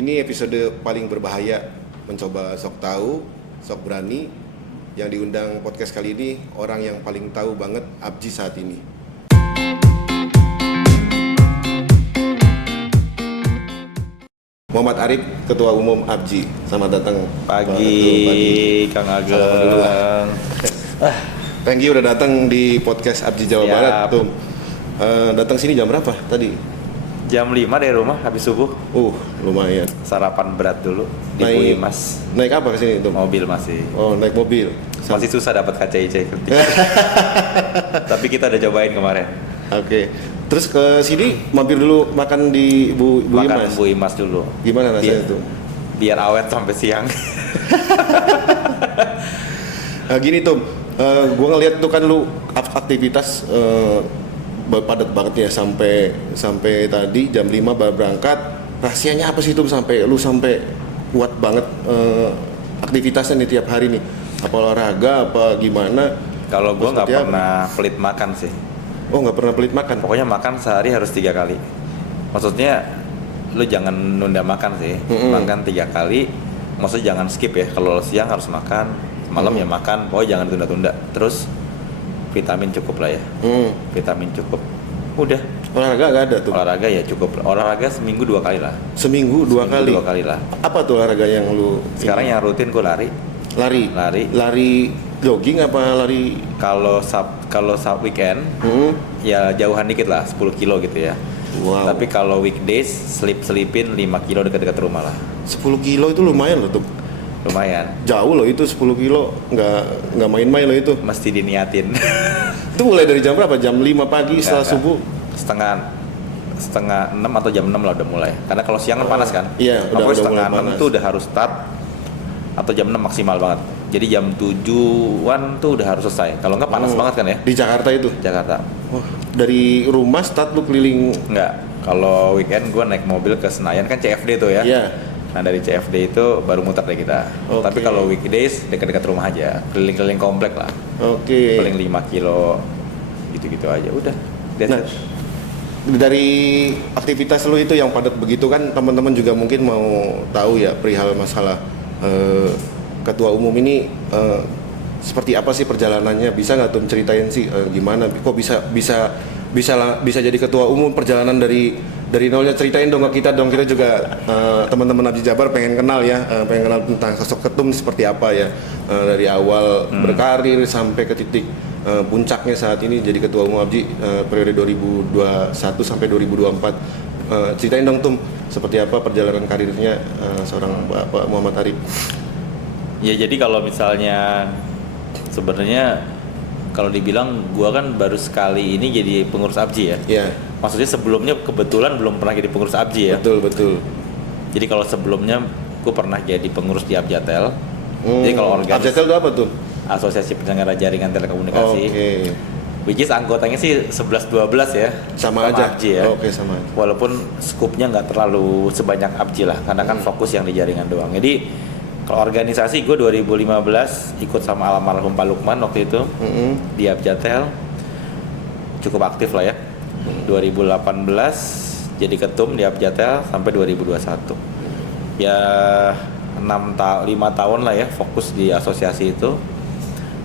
Ini episode paling berbahaya, mencoba sok tahu, sok berani. Yang diundang podcast kali ini orang yang paling tahu banget Abji saat ini. Muhammad Arif, Ketua Umum Abji. Selamat datang. Pagi, Kang Ageng. Thank you udah datang di podcast Abji Jawa Siap. Barat. Tuh. Datang sini jam berapa tadi? Jam 5 dari rumah habis subuh. Lumayan. Sarapan berat dulu di Naik- Bui Mas. Naik apa ke sini tuh? Mobil masih. Oh, naik mobil. Masih susah dapat KCIC. Tapi kita udah cobain kemarin. Oke. Terus ke sini mampir dulu makan di Bu Makan Imas. Bui Mas dulu. Gimana rasanya tuh? Biar awet sampai siang. Gini Tom, gue ngeliat tuh kan lu aktivitas padat banget ya sampai tadi jam 5 baru berangkat. Rahasianya apa sih Tom sampai kuat banget aktivitasnya nih tiap hari nih? Apa olahraga apa gimana? Kalau gue nggak Seperti apa? pernah pelit makan sih. Oh, nggak pernah pelit makan. Pokoknya makan sehari harus 3 kali. Maksudnya lu jangan nunda makan sih. Makan 3 kali. Maksudnya jangan skip ya. Kalau siang harus makan, malam ya makan. Pokoknya jangan tunda-tunda. Terus vitamin cukup lah ya. Vitamin cukup. Udah. Olahraga nggak ada tuh? Olahraga ya cukup. Olahraga seminggu 2 kali lah. Seminggu dua kali. 2 kali lah. Apa tuh olahraga yang lu? Sekarang yang rutin gue lari. Lari jogging apa lari? Kalau weekend ya jauhan dikit lah, 10 kilo gitu ya. Wow. Tapi kalau weekdays selipin 5 kilo dekat-dekat rumah lah. 10 kilo itu lumayan loh tuh. Lumayan. Jauh loh itu 10 kilo, nggak main-main loh itu. Mesti diniatin. Itu mulai dari jam berapa? Jam 5 pagi setelah Enggak. subuh? setengah 6 atau jam 6 lah udah mulai. Karena kalau siang kan panas kan. Iya, udah Pokoknya setengah mulai 6 panas. tuh udah harus start atau jam 6 maksimal banget. Jadi jam 7-an tuh udah harus selesai. Kalau nggak panas banget kan ya. Di Jakarta itu? Jakarta. Wah, dari rumah start lu keliling? Enggak. Kalau weekend gue naik mobil ke Senayan kan CFD tuh ya. Iya. Nah dari CFD itu baru muter deh kita. Oke. Tapi kalau weekdays dekat-dekat rumah aja, keliling-keliling komplek lah. Oke. Paling 5 kilo gitu-gitu aja udah. That's Nah, it. dari aktivitas lu itu yang padat begitu kan teman-teman juga mungkin mau tahu ya perihal masalah ketua umum ini seperti apa sih perjalanannya, bisa nggak tuh ceritain sih gimana kok bisa jadi ketua umum, perjalanan dari nolnya, ceritain dong ke kita dong, kita juga teman-teman Abji Jabar pengen kenal ya, pengen kenal tentang sosok ketum seperti apa ya, dari awal berkarir sampai ke titik puncaknya saat ini jadi ketua umum Abji periode 2021 sampai 2024. Ceritain dong Tum seperti apa perjalanan karirnya seorang Bapak Muhammad Arif. Ya jadi kalau misalnya sebenarnya kalau dibilang gua kan baru sekali ini jadi pengurus Abji ya. Iya. Maksudnya sebelumnya kebetulan belum pernah jadi pengurus Abji ya. Betul. Jadi kalau sebelumnya gua pernah jadi pengurus di Abjatel. Jadi kalau Abjatel itu apa tuh? Asosiasi Penyelenggara Jaringan Telekomunikasi. Oke. Which is anggotanya sih 11-12 ya. Sama aja. Abji ya. Oke, sama aja. Walaupun skupnya nggak terlalu sebanyak Abji lah, karena kan fokus yang di jaringan doang. Jadi kalau organisasi gue 2015 ikut sama almarhum Pak Lukman waktu itu di Abjatel, cukup aktif lah ya. 2018 jadi ketum di Abjatel sampai 2021. Ya 5 tahun lah ya fokus di asosiasi itu.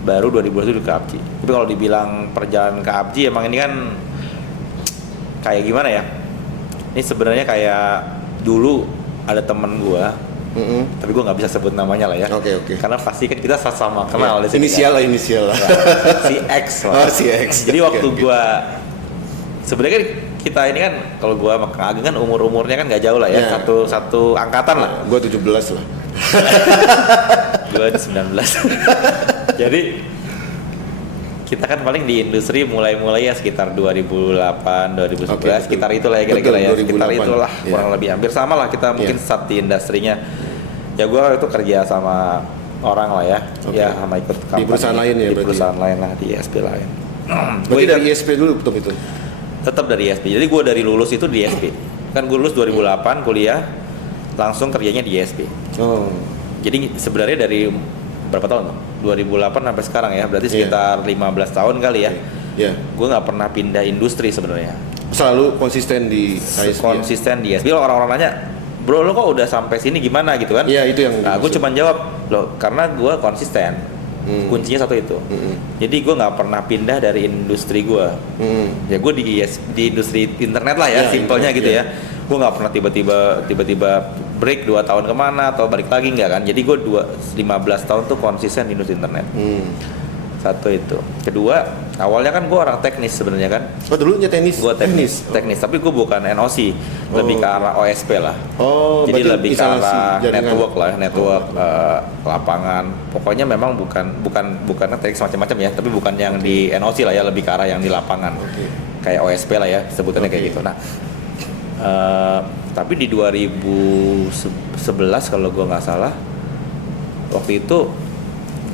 Baru 2021 ke Abji. Tapi kalau dibilang perjalanan ke Abji emang ini kan kayak gimana ya? Ini sebenarnya kayak dulu ada temen gua. Tapi gue nggak bisa sebut namanya lah ya. Oke. Karena pasti kan kita sama kenal di sini. Inisial lah. Si X lah. Oh, si X. Jadi waktu Oke. gue sebenarnya kan kita ini kan kalau gue sama Kang Ageng kan umurnya kan nggak jauh lah ya. Ya. Satu angkatan lah. Gue 17 lah. Gue 19. Jadi kita kan paling di industri mulai ya sekitar 2008, 2011, Oke, betul. sekitar itulah ya kira-kira ya. Betul, Sekitar 2008. itulah Iya. kurang lebih hampir sama lah kita mungkin start di industrinya. Ya gue itu kerja sama orang lah ya, Oke. ya sama ikut company, perusahaan lain ya di berarti? perusahaan lain lah, di ISP lain. Berarti Gue dari ISP dulu betul itu. tetap dari ISP. Jadi gue dari lulus itu di ISP. Kan gue lulus 2008 kuliah, langsung kerjanya di ISP. Oh. Jadi sebenarnya dari berapa tahun? 2008 sampai sekarang ya, berarti sekitar 15 tahun kali ya. Iya. Gue nggak pernah pindah industri sebenarnya. Selalu konsisten di ISP. Konsisten di ISP. Kalau orang-orang nanya bro lo kok udah sampai sini gimana gitu kan? Iya, itu yang Nah gue dimaksud. cuma jawab loh karena gue konsisten. Kuncinya satu itu. Jadi gue nggak pernah pindah dari industri gue. Ya gue di industri internet lah ya, Ya, simpelnya internet, gitu ya. ya. Gue nggak pernah tiba-tiba break 2 tahun kemana atau balik lagi nggak kan. Jadi gue 15 tahun tuh konsisten di industri internet. Satu itu. Kedua, awalnya kan gue orang teknis sebenarnya kan. Oh dulunya teknis. Gue teknis, tapi gue bukan NOC, lebih ke arah OSP lah. Oh, Jadi berarti lebih ke instalasi arah jaringan. network, lapangan. Pokoknya memang bukan teknis macam-macam ya, tapi bukan yang di NOC lah ya, lebih ke arah yang di lapangan. Oke. Kayak OSP lah ya, sebutannya kayak Oke. gitu. Nah, tapi di 2011 kalau gue nggak salah, waktu itu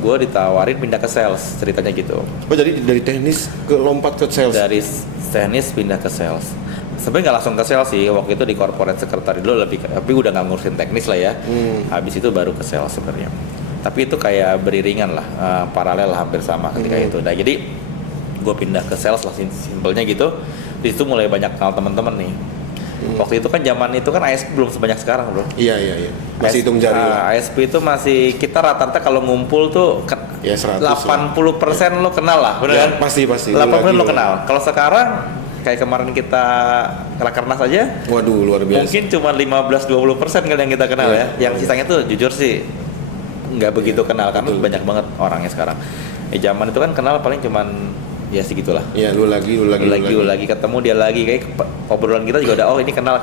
gue ditawarin pindah ke sales, ceritanya gitu. Oh jadi dari teknis ke lompat ke sales. Dari teknis pindah ke sales. Sebenarnya nggak langsung ke sales sih, waktu itu di corporate secretary dulu lebih, tapi udah nggak ngurusin teknis lah ya. Habis itu baru ke sales sebenarnya. Tapi itu kayak beriringan lah, paralel lah, hampir sama ketika itu. Nah jadi gue pindah ke sales lah, simpelnya gitu. Di situ mulai banyak kenal teman-teman nih. Waktu itu kan zaman itu kan ISP belum sebanyak sekarang bro. Iya. Masih hitung jari lah. ISP itu masih kita rata-rata kalau ngumpul tuh Ya 100 80% lo kenal lah, bener Ya, kan? pasti. 80% lo kenal. Kalau sekarang kayak kemarin kita rakernas aja, Waduh luar biasa. mungkin cuma 15-20% kali yang kita kenal Ya. ya. Yang sisanya tuh jujur sih nggak begitu kenal karena banyak banget orangnya sekarang. Zaman itu kan kenal paling cuman ya segitulah. Iya lu lagi Ketemu dia lagi kayak obrolan kita juga udah oh ini kenal.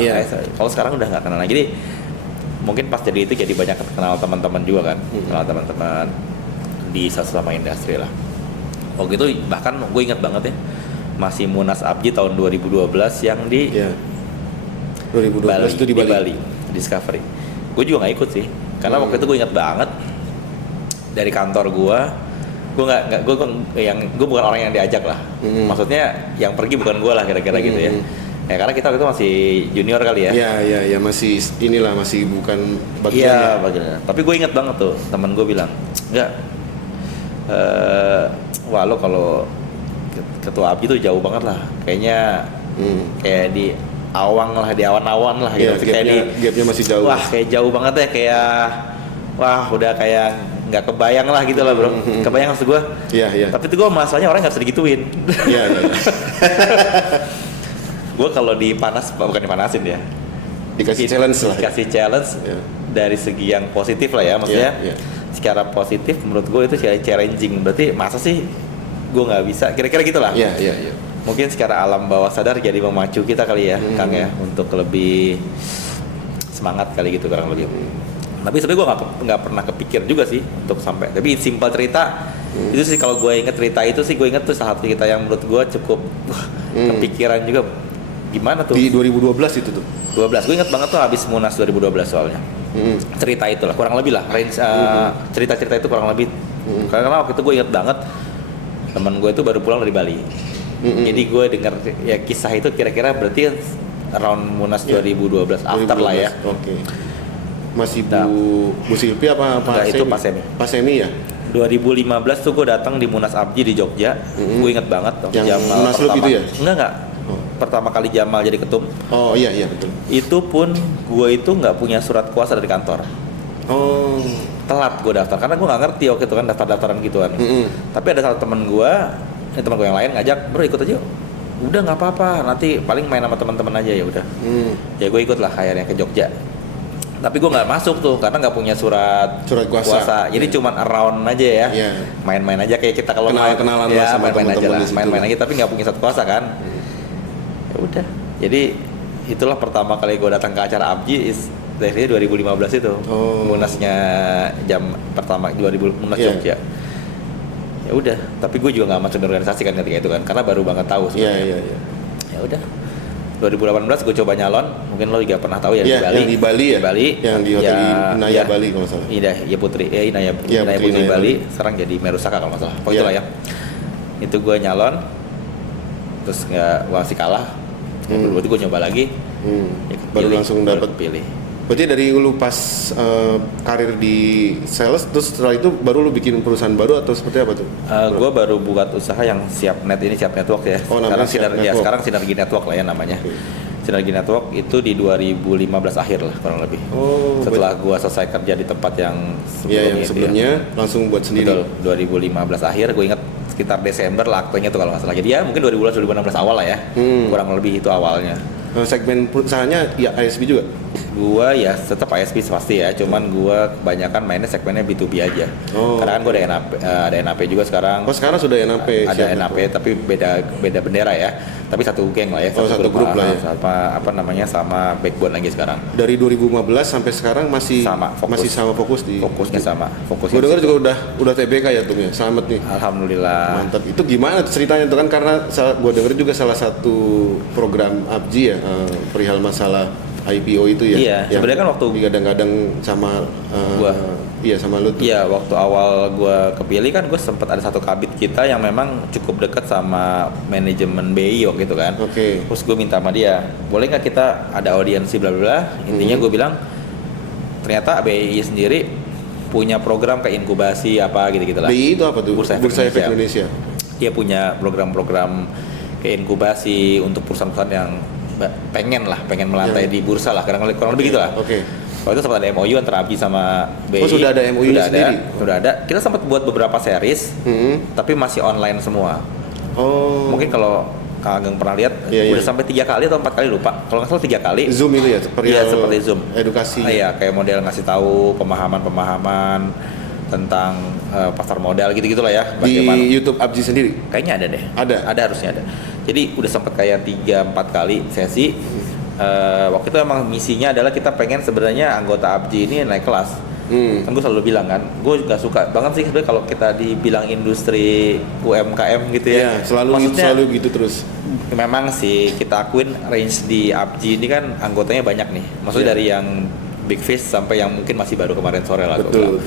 Iya. Kalau sekarang udah nggak kenal lagi. Jadi mungkin pas jadi itu jadi banyak kenal teman-teman juga kan, kenal teman-teman di selama industri lah. Waktu itu bahkan gue ingat banget ya, masih Munas Abji tahun 2012 yang di Iya. 2012 itu di Bali. Discovery. Gue juga nggak ikut sih, karena waktu itu gue ingat banget dari kantor gue bukan orang yang diajak lah. Maksudnya yang pergi bukan gue lah kira-kira gitu ya. Ya karena kita waktu itu masih junior kali ya. Iya masih bukan bagian. Iya bagian. Tapi gue ingat banget tuh teman gue bilang, enggak, wah lo kalau ketua ABI tuh jauh banget lah. Kayaknya kayak di awan-awan lah Iya, gitu. Kayak gapnya masih jauh. wah kayak jauh banget ya, kayak wah udah kayak nggak kebayang lah gitu lah bro. Kebayang maksud gue. Iya. Tapi itu gue masalahnya orang nggak bisa digituin. Iya. Gue kalau bukan dipanasin ya. Dikasih challenge lah. Dikasih challenge Iya. dari segi yang positif lah ya, maksudnya. Iya. Secara positif menurut gue itu challenging. Berarti masa sih gue nggak bisa? Kira-kira gitulah. Iya. Mungkin secara alam bawah sadar jadi memacu kita kali ya, Kang ya, untuk lebih semangat kali gitu kurang lebih. Tapi sebenarnya gue nggak pernah kepikir juga sih untuk sampai. Tapi simpel cerita itu sih, kalau gue inget cerita itu sih, gue inget tuh salah satu cerita yang menurut gue cukup kepikiran juga. Gimana tuh? Di 2012 itu tuh. 12. Gue inget banget tuh habis Munas 2012 soalnya. Cerita itulah kurang lebih lah range cerita-cerita itu kurang lebih. Karena waktu itu gue inget banget teman gue itu baru pulang dari Bali. Jadi gue dengar ya kisah itu kira-kira berarti around Munas 2012 after 2012. lah ya. Oke. Masih Bu Silvi apa Enggak, itu Pak Semi. Pak Semi ya? 2015 tuh gue datang di Munas Abji di Jogja. Gue inget banget waktu Yang Jamal Munaslup pertama. itu ya? Enggak. Oh. Pertama kali Jamal jadi ketum. Oh iya betul. Itu pun gue itu nggak punya surat kuasa dari kantor. Oh. Telat gue daftar karena gue nggak ngerti waktu itu kan daftar-daftaran gituan. Tapi ada satu teman gue yang lain ngajak, bro ikut aja. Udah nggak apa-apa, nanti paling main sama teman-teman aja ya udah. Ya gue ikut lah akhirnya ke Jogja. Tapi gue nggak masuk tuh karena nggak punya surat kuasa. Jadi cuman around aja ya. Iya. Main-main aja kayak kita kalau Kenalan lah ya, sama main-main aja teman-teman lah, di situ main-main lah. aja tapi nggak punya surat kuasa kan. Ya udah. Jadi itulah pertama kali gue datang ke acara ABJI dari 2015 itu. Munasnya jam pertama 2000 Munas Jogja. Ya udah, tapi gue juga nggak masuk di organisasi kan ketika itu kan, karena baru banget tahu sebenarnya. Iya. Ya udah. 2018 gue coba nyalon, mungkin lo juga pernah tahu ya, Iya, di Bali. yang di Bali ya? Di Bali. Yang di hotel Inaya Bali kalau nggak salah. Iya Putri, Inaya Putri Putri Inaya Bali. Bali. Sekarang jadi Merusaka kalau nggak salah. Iya. Itulah ya. Itu gue nyalon, terus masih kalah. Berarti gue nyoba lagi. Ya, Baru langsung dapat pilih. Berarti dari lu pas karir di sales, terus setelah itu baru lu bikin perusahaan baru atau seperti apa tuh? Gue baru buat usaha yang siap network ya. Oh, namanya Siap Network. Sekarang Sinergi Network lah ya namanya. Sinergi Network itu di 2015 akhir lah kurang lebih. Oh, Setelah gua selesai kerja di tempat yang Iya, yang itu sebelumnya langsung buat sendiri. Betul, 2015 akhir gue ingat sekitar Desember lah aktunya tuh kalau nggak salah. Jadi ya mungkin 2015 awal lah ya. Kurang lebih itu awalnya. Segmen perusahaannya ya ISP juga. Gua ya tetap ISP pasti ya, cuman gua kebanyakan mainnya segmennya B2B aja. Oh, Karena kan gua ada NAP juga sekarang. Oh, sekarang sudah NAP. Ada NAP tapi beda beda bendera ya. Tapi satu geng lah ya, satu grup lah ya. Sama Backbone lagi sekarang. Dari 2015 sampai sekarang masih fokus di fokusnya sama. Gue dengar juga udah TBK ya tuh ya. Selamat nih. Alhamdulillah. Mantap. Itu gimana ceritanya tuh kan, karena gue dengar juga salah satu program ABJI ya, perihal masalah IPO itu ya. Iya, sebenarnya kan waktu digadang-gadang sama gua. Iya, sama lu tuh. Iya, waktu awal gue kepilih kan gue sempat ada satu kabit kita yang memang cukup dekat sama manajemen BI gitu kan. Oke. Terus gue minta sama dia, boleh nggak kita ada audiensi bla bla bla. Intinya gue bilang ternyata BI sendiri punya program kayak inkubasi apa gitu-gitu lah. BI itu apa tuh? Bursa Efek Indonesia. Dia punya program-program kayak inkubasi untuk perusahaan-perusahaan yang pengen melantai di bursa lah, kurang lebih gitu lah. Oke. Waktu itu sempat ada MOU antara ABJI sama BI. Oh, sudah ada MOU sendiri? Sudah ada. Kita sempat buat beberapa series, tapi masih online semua. Oh. Mungkin kalau Kang Ageng pernah lihat, udah sampai 3 kali atau 4 kali lupa. Kalau nggak salah 3 kali. Zoom itu ya? Iya, seperti Zoom. Edukasi. Iya, kayak model ngasih tahu pemahaman tentang pasar modal gitu-gitulah ya. Bagaimana? Di YouTube ABJI sendiri? Kayaknya ada deh. Ada harusnya ada. Jadi udah sempat kayak 3-4 kali sesi. Waktu itu emang misinya adalah kita pengen sebenarnya anggota ABJI ini naik kelas. Kan gue selalu bilang kan, gue gak suka banget sih sebenarnya kalau kita dibilang industri UMKM gitu ya. Iya, selalu gitu terus. Memang sih kita akuin range di ABJI ini kan anggotanya banyak nih. Maksudnya dari yang big fish sampai yang mungkin masih baru kemarin sore lah. Betul.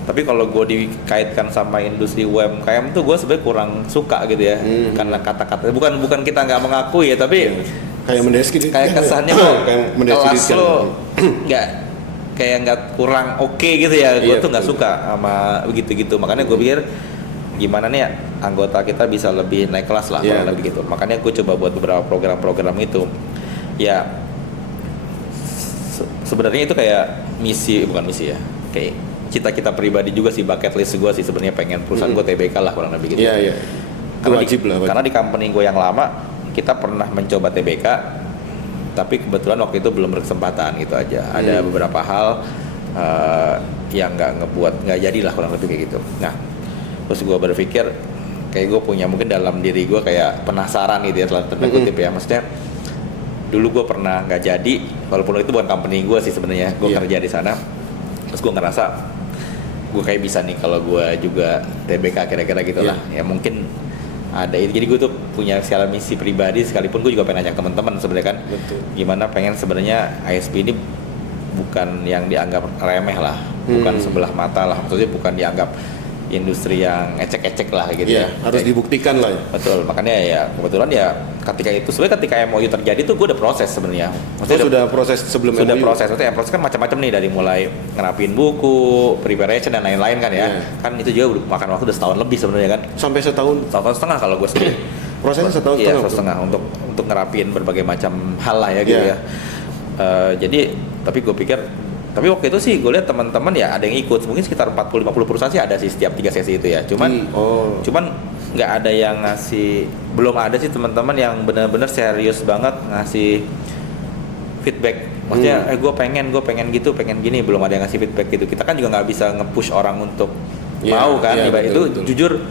Tapi kalau gue dikaitkan sama industri UMKM tuh gue sebenarnya kurang suka gitu ya. Karena kata-kata bukan kita nggak mengakui ya, tapi kayak mendeskripsikan. Kayak kesannya kok kelas lo nggak kurang oke gitu ya. Gue tuh nggak suka sama begitu-gitu. Makanya gue pikir gimana nih anggota kita bisa lebih naik kelas lah kalau lebih gitu. Makanya gue coba buat beberapa program-program itu. Ya sebenarnya itu kayak bukan misi ya. Kayak cita-cita pribadi juga sih, bucket list gue sih sebenarnya pengen perusahaan gue TBK lah kurang lebih gitu. Iya. Wajib. Karena di company gue yang lama kita pernah mencoba TBK, tapi kebetulan waktu itu belum berkesempatan gitu aja. Ada beberapa hal yang nggak jadilah kurang lebih kayak gitu. Nah, terus gue berpikir kayak gue punya mungkin dalam diri gue kayak penasaran gitu ya, tanda kutip ya. Maksudnya dulu gue pernah nggak jadi, walaupun itu bukan company gue sih sebenarnya. Gue kerja di sana, terus gue ngerasa gue kayak bisa nih kalau gue juga TBK kira-kira gitulah. Ya mungkin ada itu. Jadi gue tuh punya secara misi pribadi, sekalipun gue juga pengen ajak teman-teman sebenarnya kan. Betul. Gimana pengen sebenarnya ISP ini bukan yang dianggap remeh lah, bukan sebelah mata lah, maksudnya bukan dianggap industri yang ecek-ecek lah gitu ya. Harus dibuktikan lah ya. Betul, makanya ya kebetulan ya ketika MOU terjadi tuh gue udah proses sebenarnya. Maksudnya sudah proses sebelum sudah MOU? Proses kan macam-macam nih, dari mulai ngerapin buku, preparation dan lain-lain kan ya. Kan itu juga udah makan waktu udah setahun lebih sebenarnya kan. Sampai setahun setengah kalau gue sendiri. Prosesnya setahun setengah untuk ngerapin berbagai macam hal lah ya gitu ya. Jadi tapi gue pikir, tapi waktu itu sih gue lihat teman-teman ya ada yang ikut, mungkin sekitar 40-50 perusahaan sih ada sih setiap 3 sesi itu ya. Cuman nggak ada yang ngasih, belum ada sih teman-teman yang benar-benar serius banget ngasih feedback. Maksudnya gue pengen gitu, pengen gini, belum ada yang ngasih feedback gitu. Kita kan juga nggak bisa nge-push orang untuk mau kan. Betul. Jujur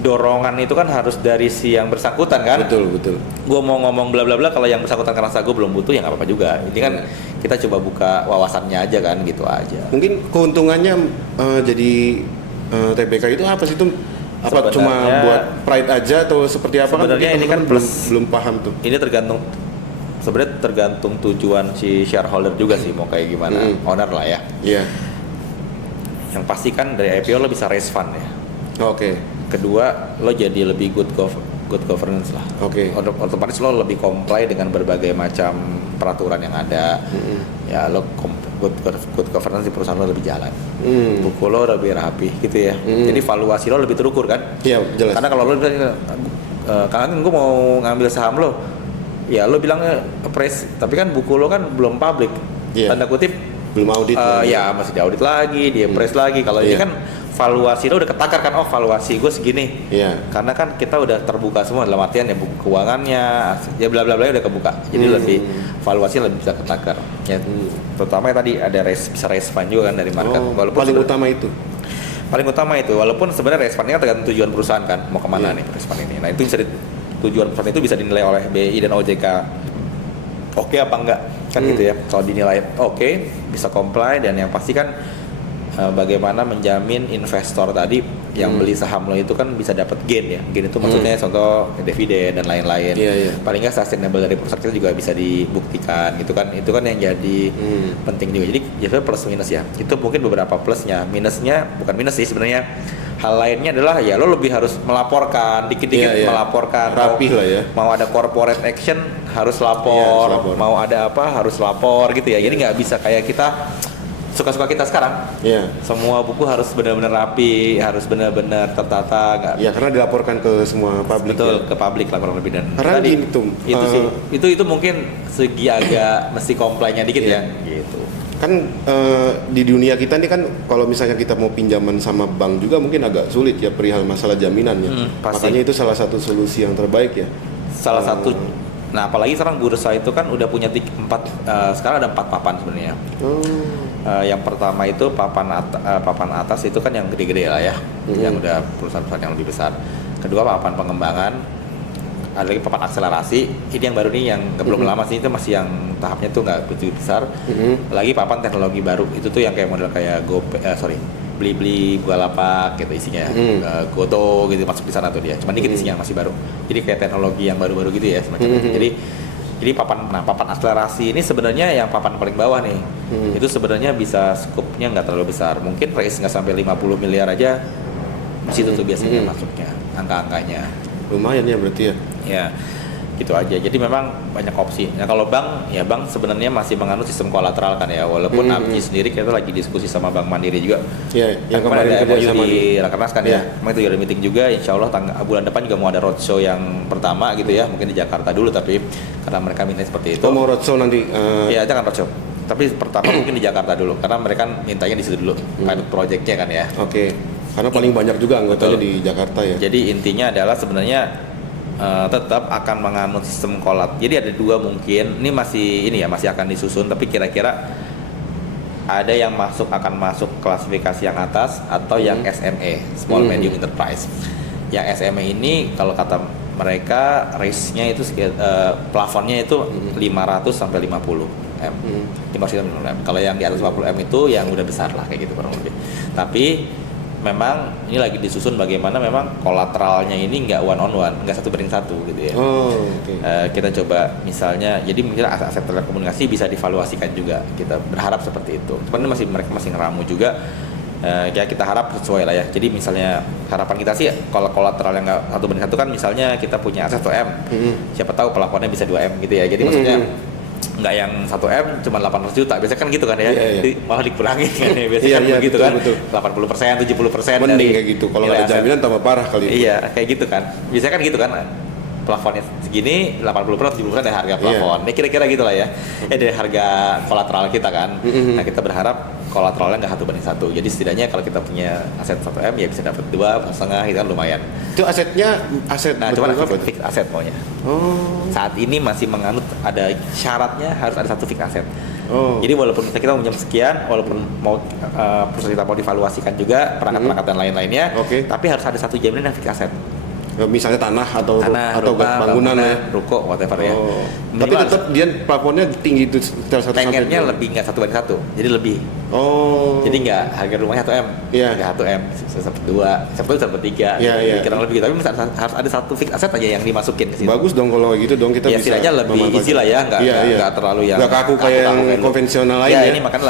dorongan itu kan harus dari si yang bersangkutan kan. Betul. Gue mau ngomong bla bla bla, kalau yang bersangkutan ngerasa gue belum butuh ya nggak apa-apa juga. Ini kan kita coba buka wawasannya aja kan, gitu aja. Mungkin keuntungannya jadi TBK itu apa sih tuh? Apa Sebenarnya, cuma buat pride aja atau seperti apa? Sebenarnya ini kan belum paham tuh. Ini tergantung tujuan si shareholder juga sih, mau kayak gimana, owner lah ya. Iya. Yang pasti kan dari IPO lo bisa raise fund ya. Oke. Kedua, lo jadi lebih good governance lah. Oke. Otomatis lo lebih comply dengan berbagai macam peraturan yang ada. Ya lo good governance di perusahaan lo lebih jalan. Buku lo lebih rapi gitu ya. Jadi valuasi lo lebih terukur kan? Iya, jelas. Karena kalau lo karena gue mau ngambil saham lo, ya lo bilangnya appraise, tapi kan buku lo kan belum public. Iya. Tanda kutip Belum audit. ya masih diaudit lagi, di appraise lagi. Kalau ini Iya. kan valuasi lo udah ketakar kan, oh valuasi gue segini. Iya. Karena kan kita udah terbuka semua dalam artian ya buku keuangannya, ya bla bla bla udah kebuka. Jadi lebih valuasi lebih bisa ketakar. Ya, terutama tadi ada bisa raise fund juga kan dari market. Oh, Walaupun paling utama itu. paling utama itu, walaupun sebenarnya raise fundnya tergantung tujuan perusahaan kan, mau kemana Iya. nih raise fund ini. Nah itu bisa tujuan perusahaan itu bisa dinilai oleh BI dan OJK. Oke apa enggak kan gitu ya. Kalau dinilai oke, bisa comply, dan yang pasti kan bagaimana menjamin investor tadi yang beli saham lo itu kan bisa dapat gain ya. Gain itu maksudnya contoh dividen dan lain-lain. Iya, iya. Paling nggak sustainable dari perusahaan kita juga bisa dibuktikan gitu kan. Itu kan yang jadi penting juga. Jadi ya plus minus ya. Itu mungkin beberapa plusnya. Minusnya bukan minus sih sebenarnya. Hal lainnya adalah ya lo lebih harus melaporkan dikit-dikit, Iya, iya. melaporkan. Rapih lah ya. Mau ada corporate action harus lapor, Iya, harus lapor. mau ada apa harus lapor gitu ya. Jadi nggak bisa kayak kita suka-suka kita sekarang. Iya. Semua buku harus benar-benar rapi, harus benar-benar tertata, nggak Ya karena dilaporkan ke semua publik. betul Ya. ke publik lah kurang lebih. Dan Karena tadi, gini tuh, itu sih itu mungkin segi agak mesti komplainnya dikit Iya. ya gitu. Kan di dunia kita nih kan kalau misalnya kita mau pinjaman sama bank juga mungkin agak sulit ya perihal masalah jaminannya. Pasti. Makanya itu salah satu solusi yang terbaik ya. Salah satu. Nah apalagi sekarang bursa itu kan udah punya sekarang ada 4 papan sebenarnya. Yang pertama itu papan atas itu kan yang gede-gede lah ya, yang udah perusahaan-perusahaan yang lebih besar. Kedua papan pengembangan, ada lagi papan akselerasi. Ini yang baru nih, yang belum lama sih, itu masih yang tahapnya tuh nggak begitu besar. Lagi papan teknologi baru, itu tuh yang kayak model kayak Blibli, Bukalapak gitu isinya, Goto gitu masuk di sana tuh dia. Cuman dikit isinya masih baru. Jadi kayak teknologi yang baru-baru gitu ya semacam itu. Jadi papan akselerasi ini sebenarnya yang papan paling bawah nih. Itu sebenarnya bisa skupnya nggak terlalu besar. Mungkin raise nggak sampai 50 miliar aja. Di situ tuh biasanya masuknya angka-angkanya. Lumayan ya berarti ya. Ya, gitu aja. Jadi memang banyak opsi. Nah kalau bank, ya bank sebenarnya masih menganut sistem kolateral kan ya. Walaupun ABCI sendiri kita lagi diskusi sama Bank Mandiri juga. Ya, yang kemarin ada kerja MOU sama di Rakernas kan Iya. ya. Kemarin itu juga ada meeting juga. Insya Allah bulan depan juga mau ada roadshow yang pertama gitu ya. Mungkin di Jakarta dulu, tapi karena mereka minta seperti itu. Oh, mau roadshow nanti. Iya, jangan roadshow. Tapi pertama mungkin di Jakarta dulu, karena mereka mintanya di situ dulu, pilot project-nya kan ya. Oke. Karena paling banyak juga anggotanya Betul. di Jakarta ya. Jadi intinya adalah sebenarnya tetap akan menganut sistem kolat. Jadi ada dua mungkin, ini masih akan disusun, tapi kira-kira ada yang akan masuk klasifikasi yang atas atau yang SME, Small Medium Enterprise. Yang SME ini kalau kata mereka risk-nya itu plafonnya itu 500 sampai 50 M. 500 sampai 50 M. Kalau yang di atas 50 M itu yang udah besar lah kayak gitu kurang lebih. Tapi memang ini lagi disusun bagaimana memang kolateralnya ini nggak one on one, nggak 1:1 gitu ya. Oh, oke. Kita coba misalnya, jadi mungkin aset telekomunikasi bisa divaluasikan juga. Kita berharap seperti itu. Cuman mereka masih ngeramu juga. Ya kita harap sesuai lah ya. Jadi misalnya harapan kita sih kalau kolateral yang nggak 1:1 kan, misalnya kita punya aset 1 M, siapa tahu pelapornya bisa 2 M gitu ya. Jadi maksudnya nggak yang 1 M cuma 800 juta, biasanya kan gitu kan ya. Iya. Jadi malah dikurangin kan ya, biasanya Iya, kan iya, begitu betul, kan, betul. 80%, 70% Mending dari kayak gitu. Kalau nggak nilai ada aset. jaminan tambah parah kali itu. Iya, kayak gitu kan. Biasanya kan gitu kan. Plafonnya segini, 80% 70% dari harga plafon. Ini kira-kira gitu lah ya. Dari harga kolateral kita kan. Nah, kita berharap kolateralnya nggak 1:1. Jadi setidaknya kalau kita punya aset 1 M ya bisa dapat 2,5 itu kan lumayan. Itu aset Nah, betul cuma apa? fix aset maunya. Oh. Saat ini masih menganut ada syaratnya harus ada satu fix aset. Oh. Jadi walaupun kita mau pinjam sekian, walaupun mau perusahaan kita mau divaluasikan juga perangkat-perangkat dan lain-lainnya, Oke. tapi harus ada satu jaminan yang fix aset. Misalnya tanah atau rumah, bangunan ya. ruko, whatever ya. Oh. Minimal Tapi tetap dia plafonnya tinggi itu sekitar 1 pengennya lebih nggak 1:1, jadi lebih. Oh. Jadi nggak harga rumahnya 1 M, Iya. nggak 1 M, sampai 2, sampai 3, Iya, iya. kurang lebih gitu. Tapi harus ada satu fix aset aja yang dimasukin ke situ. Bagus dong kalau kayak gitu dong, kita Ya bisa setidaknya lebih memanfaatkan. easy lah ya, nggak terlalu yang nggak kaku kayak yang konvensional lain ya. Ini makanya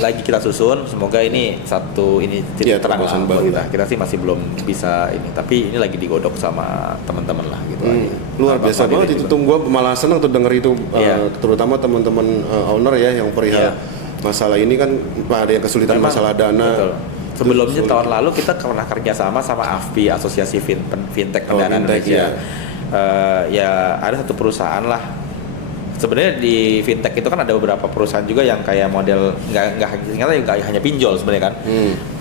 lagi kita susun. Semoga ini Iya, titik terang lah terobosan buat baru. kita sih masih belum bisa ini, tapi ini lagi digodok sama teman-teman lah gitu aja. Luar Nah, biasa Bang Mandiri banget itu juga. tuh, gue malah senang tuh denger itu, Iya. terutama teman-teman owner ya yang perihal Iya. masalah ini kan ada yang kesulitan Memang, masalah dana. betul. Sebelumnya Sulit. tahun lalu kita pernah kerjasama sama AFPI, Asosiasi Fintech Oh, Pendanaan fintech, Indonesia. iya. Ya ada satu perusahaan lah Sebenarnya di fintech itu kan ada beberapa perusahaan juga yang kayak model nggak hanya pinjol sebenarnya kan.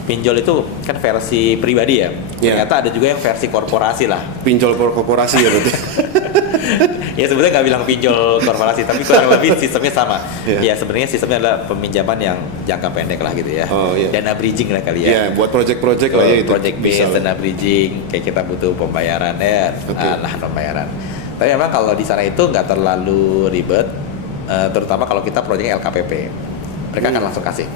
Pinjol itu kan versi pribadi ya. Iya. Ternyata ada juga yang versi korporasi lah. Pinjol korporasi ya berarti. Ya sebenarnya nggak bilang pinjol korporasi, tapi kurang lebih sistemnya sama. Iya. Ya sebenarnya sistemnya adalah peminjaman yang jangka pendek lah gitu ya. Oh, iya. Dana bridging lah kali ya. Iya, buat project-project lah ya itu. Project based, Bisa. dana bridging, kayak kita butuh pembayaran ya, Oke. nahan pembayaran. Tapi memang kalau di sana itu nggak terlalu ribet, terutama kalau kita proyeknya LKPP, mereka akan langsung kasih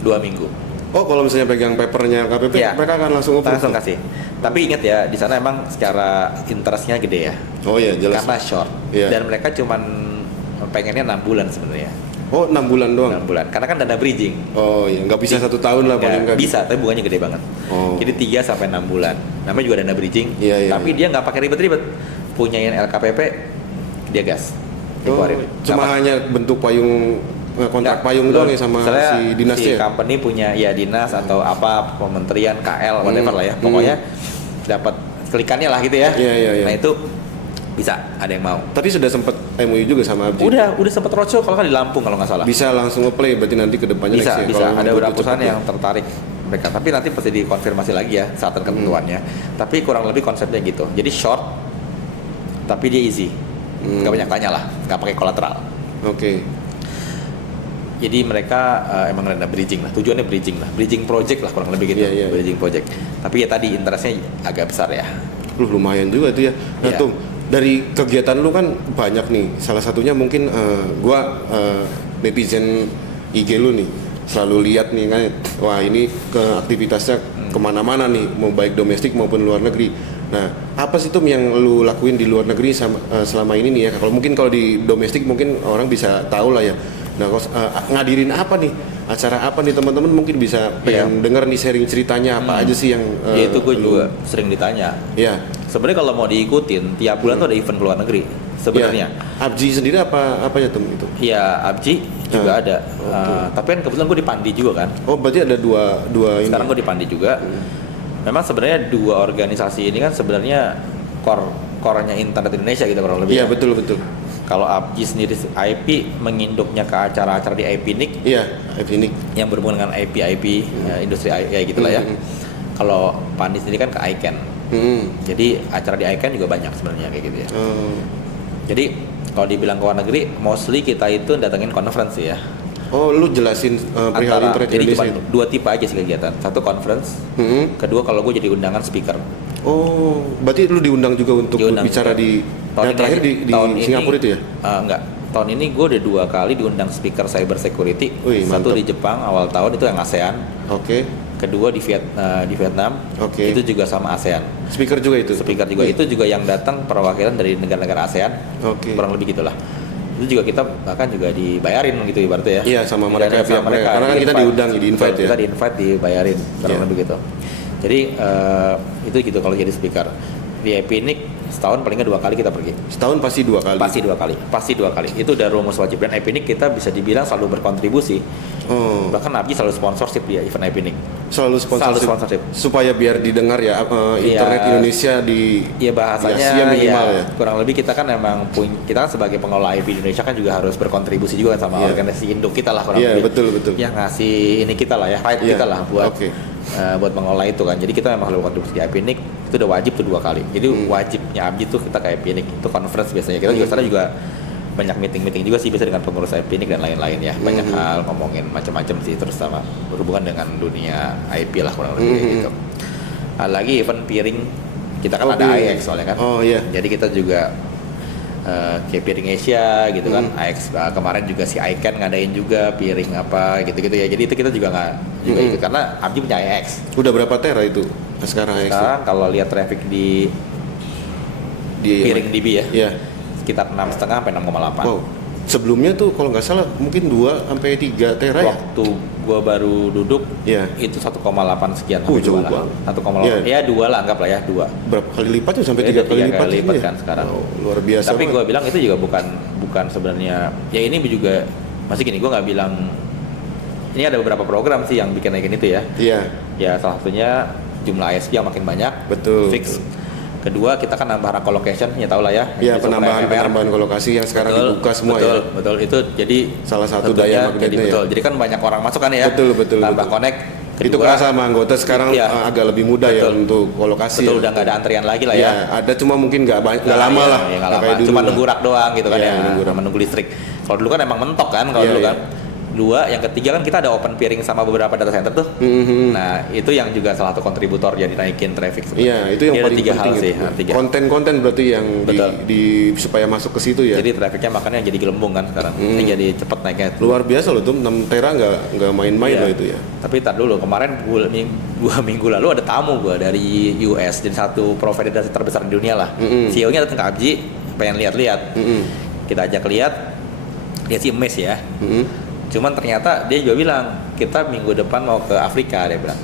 2 minggu. Oh, kalau misalnya pegang papernya KPP, Iya. mereka akan langsung approve. Langsung kasih. Tapi ingat ya, di sana emang secara interestnya gede ya, Oh iya, jelas. karena short. Iya. Dan mereka cuman pengennya 6 bulan sebenarnya. Oh, 6 bulan doang. 6 bulan, karena kan dana bridging. Oh iya, nggak bisa 1 tahun lah paling nggak. Bisa, tapi bunganya gede banget. Oh. Jadi 3 sampai 6 bulan. Namanya juga dana bridging. Iya, iya, tapi iya. dia nggak pakai ribet-ribet. Punyain LKPP, dia gas. Oh, Dikeluarin. cuma Nggak hanya bentuk payung kontrak Nggak, payung doang ya sama misalnya si dinasnya. si ya? company punya ya dinas atau apa kementerian KL whatever lah ya. Pokoknya dapat klikannya lah gitu ya. Iya, iya, iya. Nah itu bisa ada yang mau. Tapi sudah sempat MOU juga sama Abji. Udah sempat roadshow kalau kan di Lampung kalau nggak salah. Bisa langsung nge-play berarti nanti ke depannya Bisa, next year. bisa. Kalau Ada memang beberapa butuh perusahaan cepat yang tertarik mereka. Tapi nanti pasti dikonfirmasi lagi ya saat ketentuannya. Tapi kurang lebih konsepnya gitu. Jadi short, tapi dia easy. Nggak banyak tanya lah, nggak pakai kolateral. Oke. Jadi mereka emang dana bridging lah, tujuannya bridging lah, bridging project lah kurang lebih gitu, Iya, iya. bridging project. Tapi ya tadi interestnya agak besar ya. Lumayan juga itu ya. Nah, Iya. Tung, dari kegiatan lu kan banyak nih. Salah satunya mungkin gua netizen IG lu nih selalu lihat nih kan, wah ini ke aktivitasnya kemana-mana nih, mau baik domestik maupun luar negeri. Nah, apa sih Tum yang lu lakuin di luar negeri selama ini nih ya? Kalau di domestik mungkin orang bisa tahu lah ya. Nah, ngadirin apa nih? Acara apa nih teman-teman mungkin bisa pengen denger nih sharing ceritanya apa aja sih yang Ya itu gue lu- juga sering ditanya. Ya. Sebenarnya kalau mau diikutin tiap bulan tuh ada event ke luar negeri. Sebenarnya. Ya. Abji sendiri apa ya Tum itu? Iya, Abji juga ada. Tapi kan kebetulan gue di Pandi juga kan. Oh, berarti ada dua ini. Sekarang gue di Pandi juga. Memang sebenarnya dua organisasi ini kan sebenarnya core-nya internet Indonesia gitu kurang lebih. Iya, ya. betul. Kalau Abji sendiri IP menginduknya ke acara-acara di IPNIC Iya, ini. yang berhubungan dengan IP industri ya gitulah ya. Kalau Pandi sendiri kan ke ICANN. Jadi acara di ICANN juga banyak sebenarnya kayak gitu ya. Jadi kalau dibilang ke luar negeri, mostly kita itu datengin conference ya. Oh, lu jelasin perihal internet Jadi Indonesia cuma itu. 2 tipe aja sih kegiatan. Satu conference, kedua kalau gue jadi undangan speaker. Oh, berarti lu diundang juga untuk Diundang bicara juga. di yang terakhir di Singapura itu ya? Enggak. Tahun ini gue udah 2 kali diundang speaker cyber security. Wih, Satu mantap. di Jepang awal tahun itu yang ASEAN. Oke. Kedua di Vietnam. Oke. Itu juga sama ASEAN. Speaker juga itu. Speaker juga Wih. itu juga yang datang perwakilan dari negara-negara ASEAN. Oke. Kurang lebih gitulah. Itu juga kita bahkan juga dibayarin gitu ibaratnya ya. Iya, sama mereka, Dibayarin pihak mereka. Karena kan kita diundang, di-invite ya. Kita di-invite dibayarin kurang Iya. lebih gitu. Jadi itu gitu kalau jadi speaker. Di IPNIC setahun paling nggak 2 kali kita pergi. Setahun pasti 2 kali. Pasti dua kali. Itu udah rumus wajib. Dan IPNIC kita bisa dibilang selalu berkontribusi. Oh, Bahkan Abji selalu sponsorship di event IPNIC. selalu sponsorship. Supaya biar didengar ya internet Iya. Indonesia di Iya bahasanya Asia minimal ya. kurang lebih kita kan emang kita kan sebagai pengelola IP di Indonesia kan juga harus berkontribusi juga kan sama Iya. organisasi induk kita lah kurang Iya, lebih. betul. Yang ngasih ini kita lah ya, right Iya. kita lah buat Oke. buat mengelola itu kan. Jadi kita memang harus berkontribusi di IPNIC itu udah wajib tuh 2 kali. Jadi wajibnya Abji tuh kita ke IPNIC itu conference biasanya. Kita juga sana juga banyak meeting juga sih biasa dengan pengurus IPNIC dan lain-lain ya. Banyak hal ngomongin macam-macam sih terus sama berhubungan dengan dunia IP lah kurang lebih kayak gitu. Lagi event peering kita kan Oh, ada peering. IX soalnya kan. Oh, iya. Jadi kita juga kayak peering Asia gitu kan. IX kemarin juga si ICANN ngadain juga peering apa gitu-gitu ya. Jadi itu kita juga nggak juga ikut karena Abji punya IX. Udah berapa tera itu sekarang ya? Sekarang kalau lihat traffic di peering DB ya, Iya. sekitar 6,5 sampai 6,8. Wow. Sebelumnya tuh kalau nggak salah mungkin 2 sampai 3 tera ya? Waktu gua baru duduk Iya. itu 1,8 sekian Jauh lah. banget. 1,8 Iya. ya 2 lah anggaplah ya 2. Berapa kali lipat tuh sampai Ya, 3 udah kali 3 lipat, kali lipat gitu ya? kan sekarang. Oh, luar biasa. Tapi banget. gue bilang itu juga bukan sebenarnya ya ini juga masih gini gue nggak bilang ini ada beberapa program sih yang bikin kayak gitu ya. Iya. Ya salah satunya jumlah ISP yang makin banyak. Betul. Fix. Kedua, kita kan nambah rak colocation, ya tau lah ya. Iya, Di Supra MMR. penambahan kolokasi yang sekarang Betul, dibuka semua betul, ya. Betul, itu jadi Salah satu tentunya daya magnetnya jadi betul. Jadi kan banyak orang masuk kan ya. Betul. Nambah connect. Itu kerasa sama anggota sekarang Iya. agak lebih mudah ya Betul. untuk kolokasi. Betul, ya. udah nggak ada antrian lagi lah ya. Ya, ada cuma mungkin nggak lama iya, lah. iya, nggak nggak lama. kayak dulu Cuma lah. nunggu rak doang gitu kan Iya, ya. nunggu rak. Menunggu listrik. Kalau dulu kan emang mentok kan kalau Iya, dulu iya. kan. Dua, yang ketiga kan kita ada open peering sama beberapa data center tuh. Mhm. Nah, itu yang juga salah satu kontributor jadi naikin traffic sebenarnya. Iya, itu yang Jadi ada paling tiga penting hal sih, itu. tiga. Konten-konten berarti yang Betul. supaya masuk ke situ ya. Jadi trafficnya makanya jadi gelembung kan sekarang. Jadi cepet naiknya. Luar biasa loh tuh 6 tera nggak main-main Iya. loh itu ya. Tapi tar dulu, kemarin 2 minggu lalu ada tamu gua dari US, jadi satu provider data terbesar di dunia lah. CEO-nya datang ke Abji, pengen lihat-lihat. Kita ajak lihat, dia sih emes ya. Cuman ternyata dia juga bilang, kita minggu depan mau ke Afrika, dia bilang.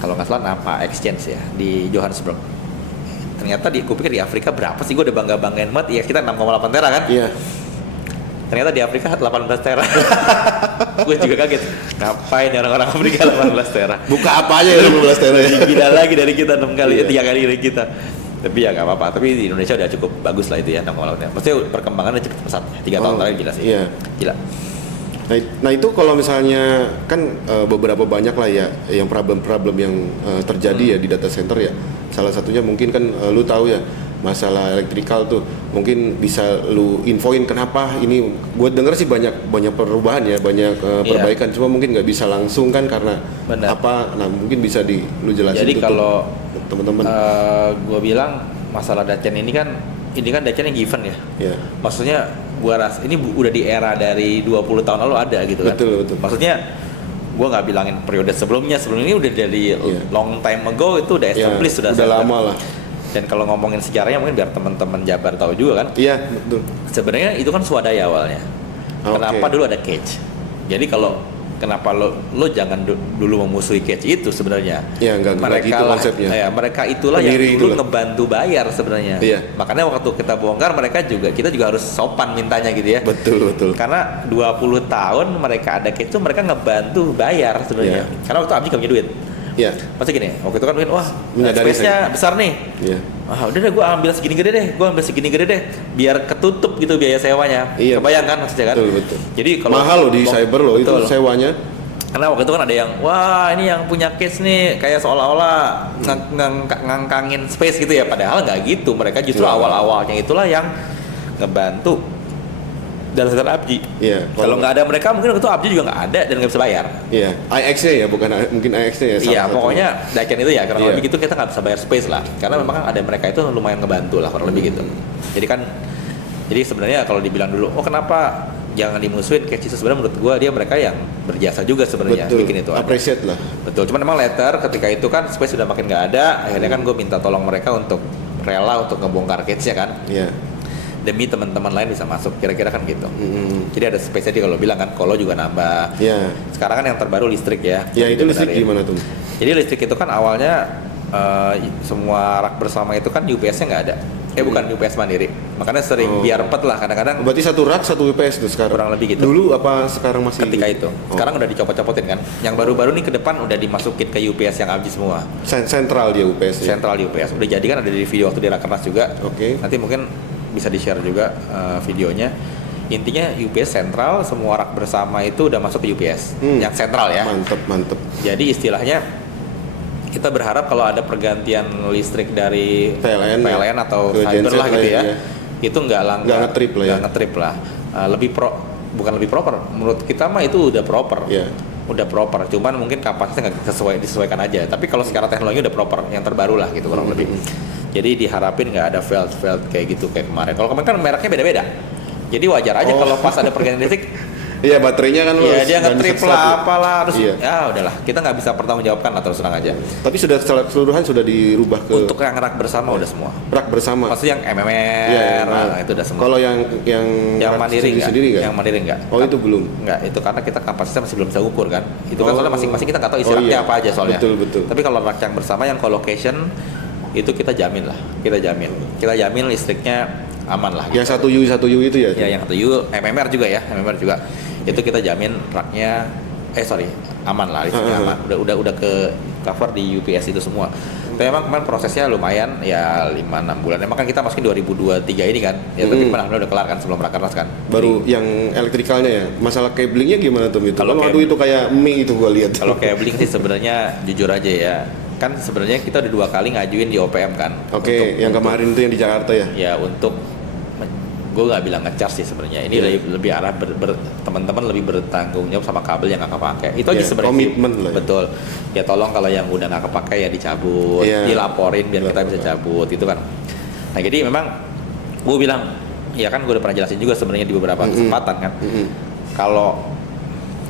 Kalau nggak salah Napa Exchange ya, di Johannesburg. Ternyata gue pikir di Afrika berapa sih, gue udah bangga-banggain banget, ya kita 6,8 tera kan? Iya. Ternyata di Afrika 18 tera. Gue juga kaget. Ngapain ya orang-orang Afrika 18 tera? Buka apa aja ya 15 tera ya. Lebih gila lagi dari kita 6 kali, Iya. 3 kali dari kita. Tapi ya nggak apa-apa. Tapi di Indonesia udah cukup bagus lah itu ya 6,8 tera. Maksudnya perkembangannya cepet pesat. 3 tahun terakhir gila sih. Iya. Gila. Nah itu kalau misalnya kan beberapa banyak lah ya yang problem-problem yang terjadi ya di data center ya. Salah satunya mungkin kan lu tahu ya masalah elektrikal tuh, mungkin bisa lu infoin kenapa ini. Gue denger sih banyak perubahan ya, banyak perbaikan, cuma mungkin nggak bisa langsung kan karena Benar. apa. Nah mungkin bisa lu jelasin Jadi tuh kalau teman-teman. gue bilang masalah Dacian ini kan Dacian yang given ya. Ya. Maksudnya gua rasa ini udah di era dari 20 tahun lalu ada gitu kan. Betul. Maksudnya gua nggak bilangin periode sebelum ini udah dari long time ago, itu udah established, udah sudah lama lah. Dan kalau ngomongin sejarahnya mungkin biar teman-teman Jabar tahu juga kan. Iya betul. Sebenarnya itu kan swadaya awalnya. Oke. Kenapa dulu ada cage? Jadi kalau kenapa lo jangan dulu memusuhi cage itu sebenarnya. Ya nggak gitu konsepnya. Ya, mereka itulah Pendiri yang dulu itulah. ngebantu bayar sebenarnya. Iya. Makanya waktu kita bongkar kita juga harus sopan mintanya gitu ya. Betul. Karena 20 tahun mereka ada cage itu mereka ngebantu bayar sebenarnya. Iya. Karena waktu Abdi gak punya duit. Iya. Maksudnya gini, waktu itu kan mungkin wah Menyadari space-nya besar nih. Iya. Udah deh gue ambil segini gede deh, biar ketutup gitu biaya sewanya. Iya. Kebayang kan maksudnya kan? Betul. Jadi kalau Mahal loh di cyber loh itu betul. sewanya. Karena waktu itu kan ada yang wah ini yang punya case nih kayak seolah-olah ngangkangin space gitu ya, padahal nggak gitu. Mereka justru Iya. awal-awalnya itulah yang ngebantu data center Abji. Iya. Kalau nggak ada mereka mungkin waktu itu Abji juga nggak ada dan nggak bisa bayar. Iya, IX-nya ya, bukan mungkin IX-nya ya. Iya, pokoknya Dacian itu ya, karena Iya. lebih gitu kita nggak bisa bayar space lah. Karena memang kan ada mereka itu lumayan ngebantu lah, kurang lebih gitu. Jadi sebenarnya kalau dibilang dulu, oh kenapa jangan dimusuhin, kayak itu sebenarnya menurut gua mereka yang berjasa juga sebenarnya betul. bikin itu. Appreciate lah. Betul, cuman memang later ketika itu kan space sudah makin nggak ada, akhirnya kan gue minta tolong mereka untuk rela untuk ngebongkar cage-nya kan, Iya. demi teman-teman lain bisa masuk, kira-kira kan gitu. Mm-hmm. Jadi ada space tadi kalau bilang kan, kalau juga nambah. Iya. Sekarang kan yang terbaru listrik ya. Ya itu listrik Dibenerin. gimana tuh? Jadi listrik itu kan awalnya semua rak bersama itu kan UPS-nya nggak ada. Bukan UPS mandiri. Makanya sering biar pet lah kadang-kadang. Berarti satu rak satu UPS tuh sekarang. Kurang lebih gitu. Dulu apa sekarang masih? Ketika itu. Sekarang udah dicopot-copotin kan. Yang baru-baru nih ke depan udah dimasukin ke UPS yang Abji semua. Sentral dia UPS. Ya? Sentral UPS. Udah jadi kan, ada di video waktu di Rakernas juga. Oke. Nanti mungkin bisa di-share juga videonya. Intinya UPS sentral, semua rak bersama itu udah masuk ke UPS. Yang sentral ya. Mantep. Jadi istilahnya kita berharap kalau ada pergantian listrik dari PLN atau ke fiber lah genset gitu ya, iya. itu nggak nge-trip lah ya. nggak nge-trip lah. Bukan lebih proper, menurut kita mah itu udah proper. Iya. Udah proper, cuman mungkin kapasitasnya nggak disesuaikan aja. Tapi kalau secara teknologi udah proper, yang terbaru lah gitu kurang lebih. Jadi diharapin nggak ada failed kayak gitu kayak kemarin. Kalau kemarin kan mereknya beda-beda. Jadi wajar aja kalau pas ada pergantian listrik. Iya, baterainya kan Iya, dia nge-trip lah apalah harus. Iya. Ya udahlah, kita nggak bisa pertanggungjawabkan lah, terus terang aja. Tapi sudah secara keseluruhan sudah dirubah ke Untuk yang rak bersama udah semua. rak bersama. Maksudnya yang MMR, Iya, nah, itu udah semua. Kalau yang Yang rak mandiri nggak? sendiri nggak? Yang mandiri nggak? Oh, itu belum. Nggak, itu karena kita kapasitasnya masih belum bisa ukur kan. Itu kan Oh. soalnya masing-masing kita nggak tahu isi Oh, raknya iya. apa aja soalnya. Betul. Tapi kalau rak yang bersama yang co-location itu kita jamin lah, kita jamin listriknya aman lah. Yang satu U itu ya? Ya, yang satu U MMR juga ya, MMR juga. Itu kita jamin raknya aman lah, listriknya aman. Udah ke cover di UPS itu semua. Tapi emang kemarin prosesnya lumayan ya 5-6 bulan. Emang kan kita masukin 2023 ini kan. Ya tapi kemarin udah kelar kan sebelum rakernas kan. Baru yang elektrikalnya ya. Masalah cablingnya gimana tuh itu? Kalau Kan waktu itu kayak mie itu gua lihat. Kalau cabling sih sebenarnya jujur aja ya. Kan sebenarnya kita udah 2 kali ngajuin di OPM kan. Oke, yang kemarin itu yang di Jakarta ya. Ya untuk gue nggak bilang ngecas sih sebenarnya. Ini lebih arah teman-teman lebih bertanggung jawab sama kabel yang nggak kepake. Itu aja sebenarnya. Komitmen lah. Ya. Betul. Ya tolong kalau yang udah nggak kepake ya dicabut, dilaporin biar kita bisa cabut itu kan. Nah jadi memang gue bilang, ya kan gue udah pernah jelasin juga sebenarnya di beberapa kesempatan kan. Kalau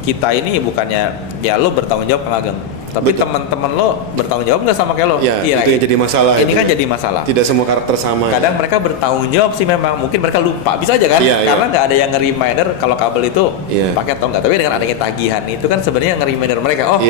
kita ini bukannya ya lo bertanggung jawab Kang Ageng, tapi teman-teman lo bertanggung jawab nggak sama kayak lo? Ya, itu yang jadi masalah. Ini kan jadi masalah. Tidak semua karakter sama. Kadang mereka bertanggung jawab sih memang, mungkin mereka lupa, bisa aja kan? Karena nggak ada yang nge-reminder kalau kabel itu pakai atau nggak. Tapi dengan adanya tagihan itu kan sebenarnya nge-reminder mereka. Oh,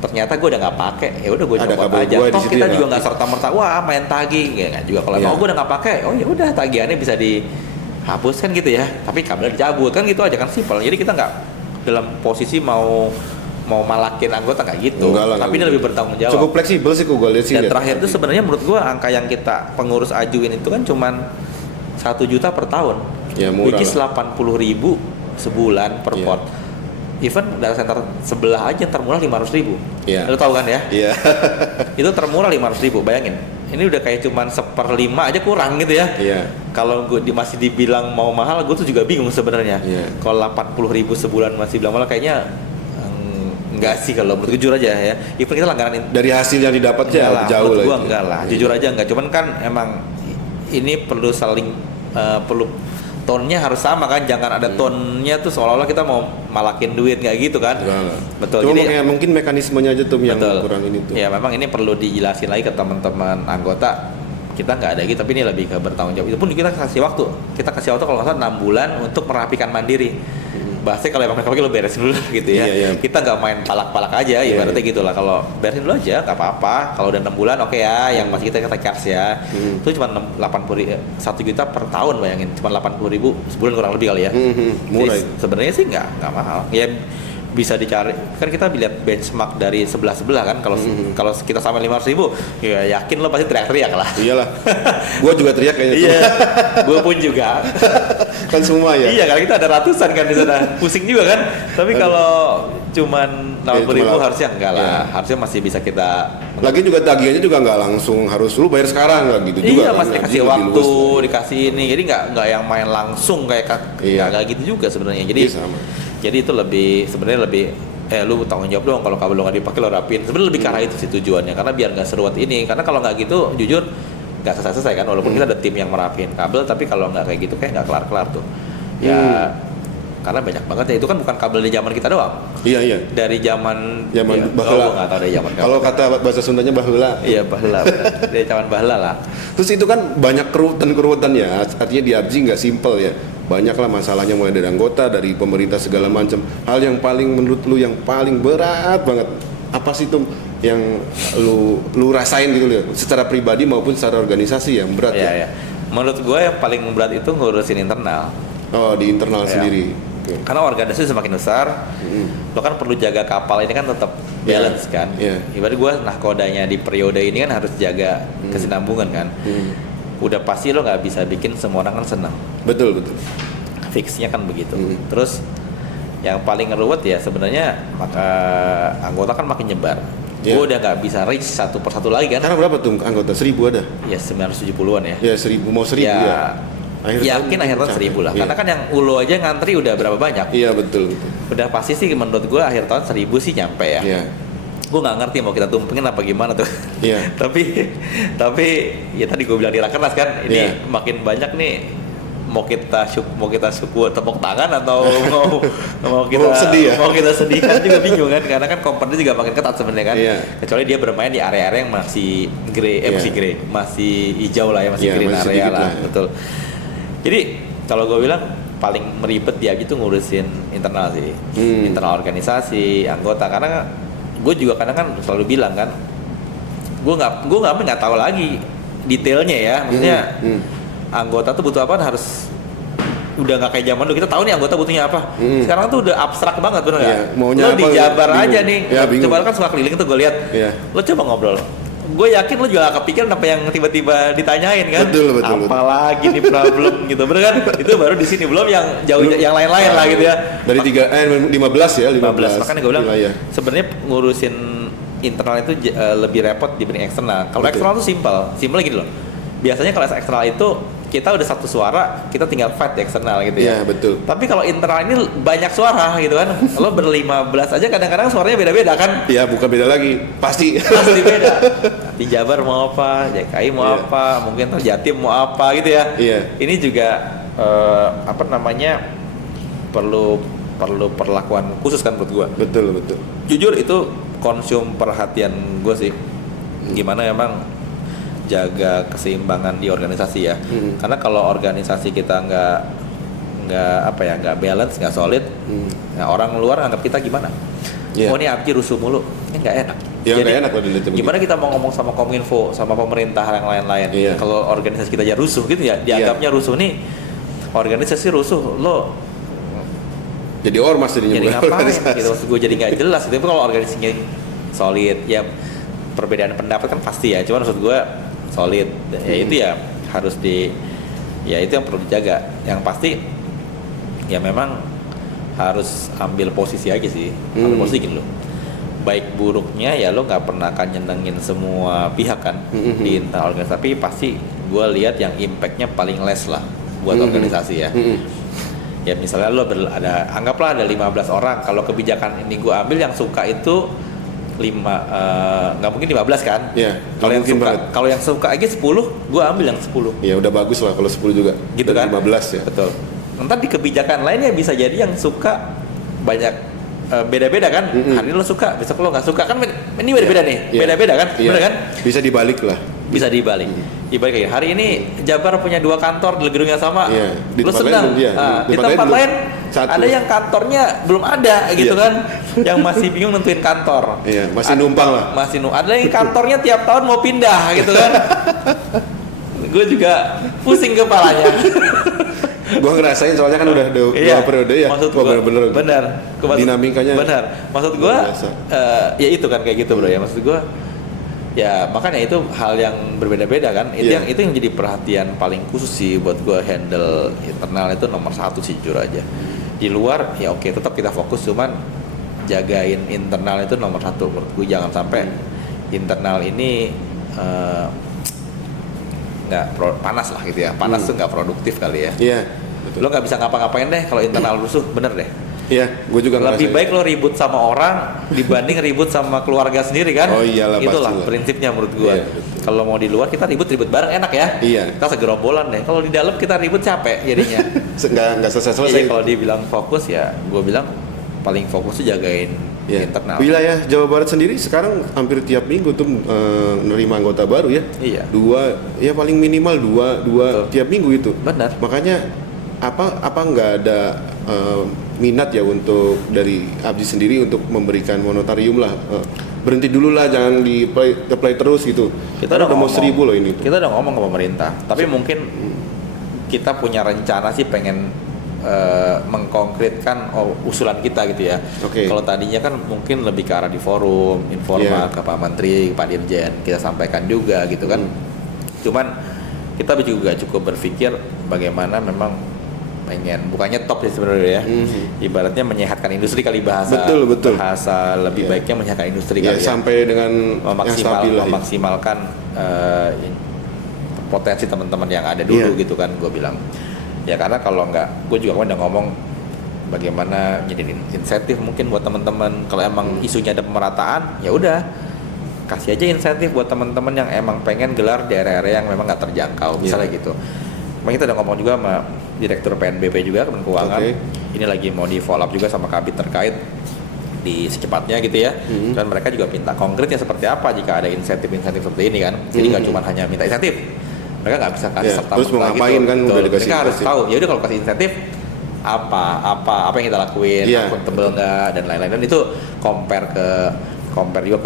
ternyata gue udah nggak pakai, ya udah gue copot aja. Toh kita juga nggak serta-merta, wah main tagih, ya nggak juga. Kalau mau gue udah nggak pakai, oh ya udah tagihannya bisa dihapus kan gitu ya. Tapi kabelnya dicabut kan gitu aja kan simpel. Jadi kita nggak dalam posisi mau malakin anggota kayak gitu. Tapi ini lebih bertanggung jawab. Cukup fleksibel sih gue lihat sih. Dan terakhir itu sebenarnya menurut gue angka yang kita pengurus ajuin itu kan cuman 1 juta per tahun. Ya murah. Which is 80.000 sebulan per pot. Even data center sebelah aja yang termurah 500.000. Iya. Lo tau kan ya? Iya. Itu termurah 500.000, bayangin. Ini udah kayak cuman 1/5 aja kurang gitu ya. Iya. Kalau gue masih dibilang mau mahal, gue tuh juga bingung sebenarnya. Iya. Kalau 80.000 sebulan masih bilang mahal, kayaknya enggak sih kalau menurut jujur aja ya. Even kita langganan dari hasil yang didapat ya jauh lah. Gua enggak lah, jujur aja enggak. Cuman kan emang ini perlu saling perlu tonnya harus sama kan, jangan ada tonnya tuh seolah-olah kita mau malakin duit nggak gitu kan. Betul. Cuma jadi mungkin mekanismenya aja tuh yang kurang ini tuh. Ya memang ini perlu dijelasin lagi ke teman-teman anggota. Kita nggak ada gitu, tapi ini lebih ke bertanggung jawab. Itu pun kita kasih waktu. Kita kasih waktu kalau nggak salah 6 bulan untuk merapikan mandiri. Bahasanya kalau emang mereka lo beresin dulu gitu ya. Kita nggak main palak-palak aja, ibaratnya gitu lah. Kalau beresin dulu aja, nggak apa-apa. Kalau udah 6 bulan, oke ya. Yang masih kita charge ya. Itu cuma 1 juta per tahun, bayangin. Cuma 80.000 sebulan kurang lebih kali ya. Murah. Sebenarnya sih nggak mahal. Ya bisa dicari. Kan kita lihat benchmark dari sebelah kan. Kalau kita sampai 500.000, ya yakin lo pasti teriak-teriak lah. Iyalah. Gua juga teriak kayaknya. Iya. Gua pun juga. Kan semua ya. Iya, karena kita ada ratusan kan di sana. Pusing juga kan. Tapi kalau cuman 80.000 harusnya enggak lah. Harusnya masih bisa kita. Lagi juga tagihannya juga nggak langsung harus lu bayar sekarang nggak gitu juga. Iya, masih dikasih waktu, dikasih ini. Jadi nggak yang main langsung kayak nggak gitu juga sebenarnya. Jadi itu sebenarnya lebih lu tanggung jawab dong kalau kabel lo nggak dipakai lo rapin. Sebenarnya lebih ke arah itu sih tujuannya, karena biar nggak seruat ini. Karena kalau nggak gitu, jujur nggak selesai kan, walaupun kita ada tim yang merapin kabel, tapi kalau nggak kayak gitu kayak nggak kelar tuh. Ya karena banyak banget ya, itu kan bukan kabel di zaman kita doang. Iya. Dari zaman baheula. Nggak tahu dari zaman kalau kata bahasa Sundanya baheula. Iya baheula. Dari zaman baheula lah. Terus itu kan banyak keruwetan ya, artinya di ABZI nggak simpel ya. Banyak lah masalahnya, mulai dari anggota, dari pemerintah segala macam. Hal yang paling menurut lu yang paling berat banget apa sih tuh yang lu rasain gitu loh, secara pribadi maupun secara organisasi yang berat ya? Menurut gue yang paling berat itu ngurusin internal. Oh, di internal sendiri. Karena organisasi semakin besar, lo kan perlu jaga kapal ini kan tetap balance kan. Ibarat gue nahkodanya di periode ini kan harus jaga kesinambungan kan. Udah pasti lo nggak bisa bikin semua orang kan senang. Betul. Fixnya kan begitu. Terus yang paling ngeruwet ya sebenarnya maka anggota kan makin nyebar. Gue udah nggak bisa reach satu persatu lagi kan. Sekarang berapa tuh anggota? 1.000 ada? Ya 970-an ya. Ya 1.000, mau 1.000 ya. Yakin akhir tahun 1.000 lah. Karena kan yang ulo aja ngantri udah berapa banyak. Iya betul. Udah pasti sih menurut gue akhir tahun 1.000 sih nyampe ya. Gue nggak ngerti mau kita tumpengin apa gimana tuh. tapi ya tadi gue bilang di rakernas kan, ini makin banyak nih. Mau kita syukur tepuk tangan atau mau kita sedih ya? Mau kita sedihkan juga bingung kan, karena kan komponen juga makin ketat sebenarnya kan. Kecuali dia bermain di area-area yang masih masih hijau lah ya, masih green area lah, betul. Jadi kalau gue bilang paling meribet dia gitu ngurusin internal sih, internal organisasi, anggota, karena gue juga kadang kan selalu bilang kan, gue nggak tahu lagi detailnya ya, maksudnya anggota tuh butuh apa harus udah nggak kayak zaman dulu, kita tahu nih anggota butuhnya apa. Sekarang tuh udah abstrak banget, bener nggak? Lo di Jabar aja nih, coba kan suka keliling tuh gue lihat, lo coba ngobrol, gue yakin lo juga gak kepikiran apa yang tiba-tiba ditanyain kan. Betul. Apalagi nih problem gitu, bener kan? Itu baru di sini, belum yang jauh yang lain-lain lah gitu ya. Dari 15 ya, 15. Makanya gue bilang sebenarnya ngurusin internal itu lebih repot dibanding eksternal. Kalau eksternal itu simpel gini loh. Biasanya kalau eksternal itu kita udah satu suara, kita tinggal fight di eksternal gitu ya. Iya, betul. Tapi kalau internal ini banyak suara gitu kan. Lo ber-15 aja kadang-kadang suaranya beda-beda kan. Iya, bukan beda lagi. Pasti beda. Di Jabar mau apa, JKI mau apa, mungkin Jatim mau apa gitu ya. Iya. Ini juga perlu perlakuan khusus kan menurut gua. Betul. Jujur itu konsum perhatian gue sih. Gimana emang jaga keseimbangan di organisasi ya. Karena kalau organisasi kita nggak balance, nggak solid, nah orang luar anggap kita gimana? Oh ini Abji rusuh mulu, ini nggak enak. Ya, jadi enak gimana kita mau ngomong sama Kominfo, sama pemerintah yang lain-lain, kalau organisasi kita aja rusuh gitu ya, dianggapnya rusuh nih, organisasi rusuh, lo jadi ormas jadi ngapain gitu, maksud gue jadi nggak jelas. Tapi kalau organisasinya solid, ya perbedaan pendapat kan pasti ya, cuman maksud gue solid, ya itu ya harus ya itu yang perlu dijaga. Yang pasti ya memang harus ambil posisi aja sih, ambil posisi gini loh. Baik buruknya ya lo nggak pernah akan nyenengin semua pihak kan di internal organisasi, tapi pasti gue lihat yang impactnya paling less lah buat organisasi ya. Ya misalnya lo anggaplah ada 15 orang, kalau kebijakan ini gue ambil yang suka itu 5, nggak mungkin 15 kan? Iya. Kalau yang suka aja 10, gue ambil yang 10. Ya udah bagus lah kalau 10 juga. Gitu kan? 15 ya. Betul. Ntar di kebijakan lainnya bisa jadi yang suka banyak beda-beda kan? Hari ini lo suka, besok lo nggak suka kan? Ini beda-beda nih, beda-beda kan? Iya. Bener kan? Bisa dibalik lah. Bisa dibalik. Dibalik kayak hari ini Jabar punya 2 kantor di gedung yang sama. Iya. Lo senang. Di tempat lain ada yang kantornya belum ada gitu kan, yang masih bingung nentuin kantor. Iya, masih numpang lah. Ada yang kantornya tiap tahun mau pindah gitu kan. Gue juga pusing kepalanya. Gue ngerasain soalnya kan udah 2 periode ya. Maksud gue benar. Dinamikanya benar. Maksud gue ya itu kan kayak gitu bro ya. Maksud gue ya makanya itu hal yang berbeda-beda kan. Itu yang jadi perhatian paling khusus sih buat gue. Handle internal itu nomor 1 sih jujur aja. Di luar ya oke, tetap kita fokus, cuman jagain internal itu nomor 1 menurut gue. Jangan sampai internal ini nggak panas lah gitu ya. Panas tuh nggak produktif kali ya. Iya. Betul. Lo nggak bisa ngapa-ngapain deh kalau internal rusuh, bener deh. Iya, gue juga ngerasain. Lebih baik lo ribut sama orang dibanding ribut sama keluarga sendiri kan? Oh iyalah, itulah pastilah. prinsipnya menurut gue. Iya, kalau mau di luar kita ribut bareng enak ya. Iya. Kita segerombolan deh. Kalau di dalam kita ribut capek jadinya. Nggak selesai. Iya, kalau dibilang fokus ya, gue bilang paling fokus tuh jagain internal. Wilayah Jawa Barat sendiri sekarang hampir tiap minggu tuh menerima anggota baru ya. Iya. 2, ya paling minimal 2 tiap minggu itu. Benar. Makanya apa nggak ada minat ya untuk dari Abji sendiri untuk memberikan monetarium lah. Berhenti dulu lah, jangan di play terus gitu. Kita udah mau 1.000 loh ini. Kita udah ngomong ke pemerintah, tapi mungkin kita punya rencana sih pengen mengkonkretkan usulan kita gitu ya. Kalau tadinya kan mungkin lebih ke arah di forum informal ke Pak Menteri, Pak Dirjen, kita sampaikan juga gitu kan. Cuman kita juga cukup berpikir bagaimana memang pengen bukannya top sih sebenarnya ya. Ibaratnya menyehatkan industri kali bahasa. Betul. Bahasa lebih baiknya menyehatkan industri kali ya. Sampai dengan memaksimalkan potensi teman-teman yang ada dulu gitu kan, gue bilang. Ya karena kalau nggak, gue juga udah ngomong bagaimana jadi insentif mungkin buat teman-teman. Kalau emang isunya ada pemerataan, ya udah kasih aja insentif buat teman-teman yang emang pengen gelar di area-area yang memang nggak terjangkau, misalnya gitu. Makanya kita udah ngomong juga sama Direktur PNBP juga, Kementerian Keuangan. Ini lagi mau di follow up juga sama Kabit terkait di secepatnya gitu ya. Dan mereka juga minta konkretnya seperti apa jika ada insentif-insentif seperti ini kan. Jadi nggak cuma hanya minta insentif. Mereka nggak bisa kasih serta terus mau ngapain kan udah dikasih. Mereka harus tahu. Ya udah kalau kasih insentif apa yang kita lakuin, akuntabel nggak dan lain-lain. Dan itu compare juga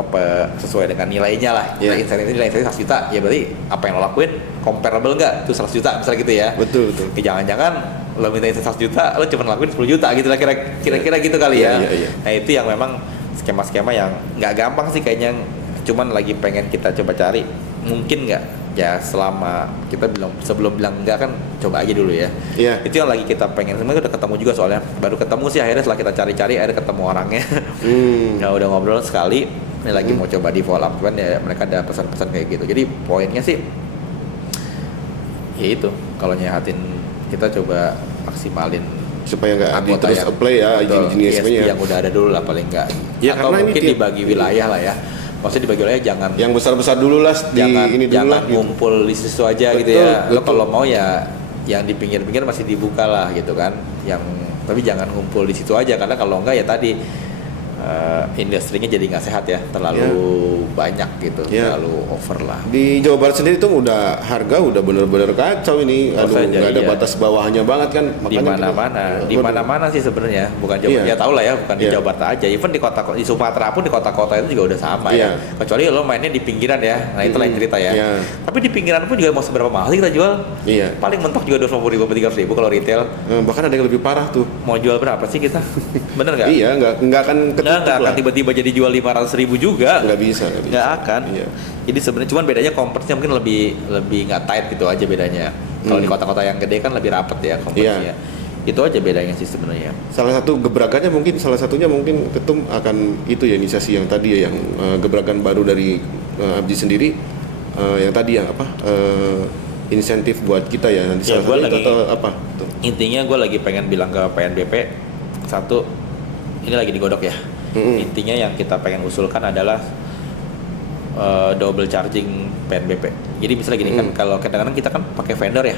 sesuai dengan nilainya lah. Insentif ini nilai 100 juta, ya berarti apa yang lo lakuin comparable nggak itu 100 juta misalnya gitu ya. Betul. Jangan-jangan lo minta 100 juta, lo cuma lakuin 10 juta gitu lah kira-kira gitu kali ya. Nah itu yang memang skema-skema yang nggak gampang sih kayaknya cuman lagi pengen kita coba cari mungkin nggak ya, selama kita sebelum bilang enggak kan coba aja dulu ya. Iya. Itu yang lagi kita pengen, sebenarnya udah ketemu juga soalnya, baru ketemu sih akhirnya setelah kita cari-cari akhirnya ketemu orangnya. Ya udah ngobrol sekali, ini lagi mau coba di follow up, cuman ya mereka ada pesan-pesan kayak gitu. Jadi poinnya sih ya itu, kalau nyehatin kita coba maksimalin supaya nggak anggota terus yang apply ya izin ESP ISP-nya. yang udah ada dulu lah paling nggak. Ya, Atau karena ini mungkin tiap- dibagi wilayah lah ya. Maksudnya dibagi wilayah jangan Yang besar-besar dulu lah di ini dulu lah jangan gitu. ngumpul di situ aja gitu Betul, ya. Lo betul. kalau mau ya yang di pinggir-pinggir masih dibuka lah gitu kan. Tapi jangan ngumpul di situ aja, karena kalau enggak ya tadi industrinya jadi nggak sehat ya, terlalu banyak gitu, Ya. terlalu over lah. Di Jawa Barat sendiri tuh udah harga udah bener-bener kacau ini. Oh, Aduh, saja, nggak ada iya. batas bawahnya banget kan. Di Makanya mana-mana, di mana-mana sih sebenarnya, bukan Jawa. Iya. Ya tau lah ya, bukan di Iya. Jawa Barat aja. Even di kota, di Sumatera pun di kota-kota itu juga udah sama Iya. ya. Kecuali lo mainnya di pinggiran ya. Nah itu lain cerita ya. Iya. Tapi di pinggiran pun juga mau seberapa mahal sih kita jual? Iya. Paling mentok juga 250.000 sampai 300.000 kalau retail. Bahkan ada yang lebih parah tuh. Mau jual berapa sih kita? Bener nggak? Iya, nggak akan ketutup Nggak lah. akan tiba-tiba jadi jual 500.000 juga. Nggak bisa. Nggak akan. Iya. Jadi sebenarnya cuman bedanya kompresnya mungkin lebih nggak tight gitu aja bedanya. Kalau di kota-kota yang gede kan lebih rapet ya kompresnya. Itu aja bedanya sih sebenarnya. Salah satunya mungkin Ketum akan itu ya, inisiasi yang tadi ya, yang gebrakan baru dari Abji sendiri, yang tadi yang apa, insentif buat kita ya nanti Ya, salah gua satu lagi- atau apa tuh. Intinya gue lagi pengen bilang ke PNBP, satu, ini lagi digodok ya. Intinya yang kita pengen usulkan adalah double charging PNBP. Jadi misalnya gini kan, kalau kadang-kadang kita kan pakai vendor ya.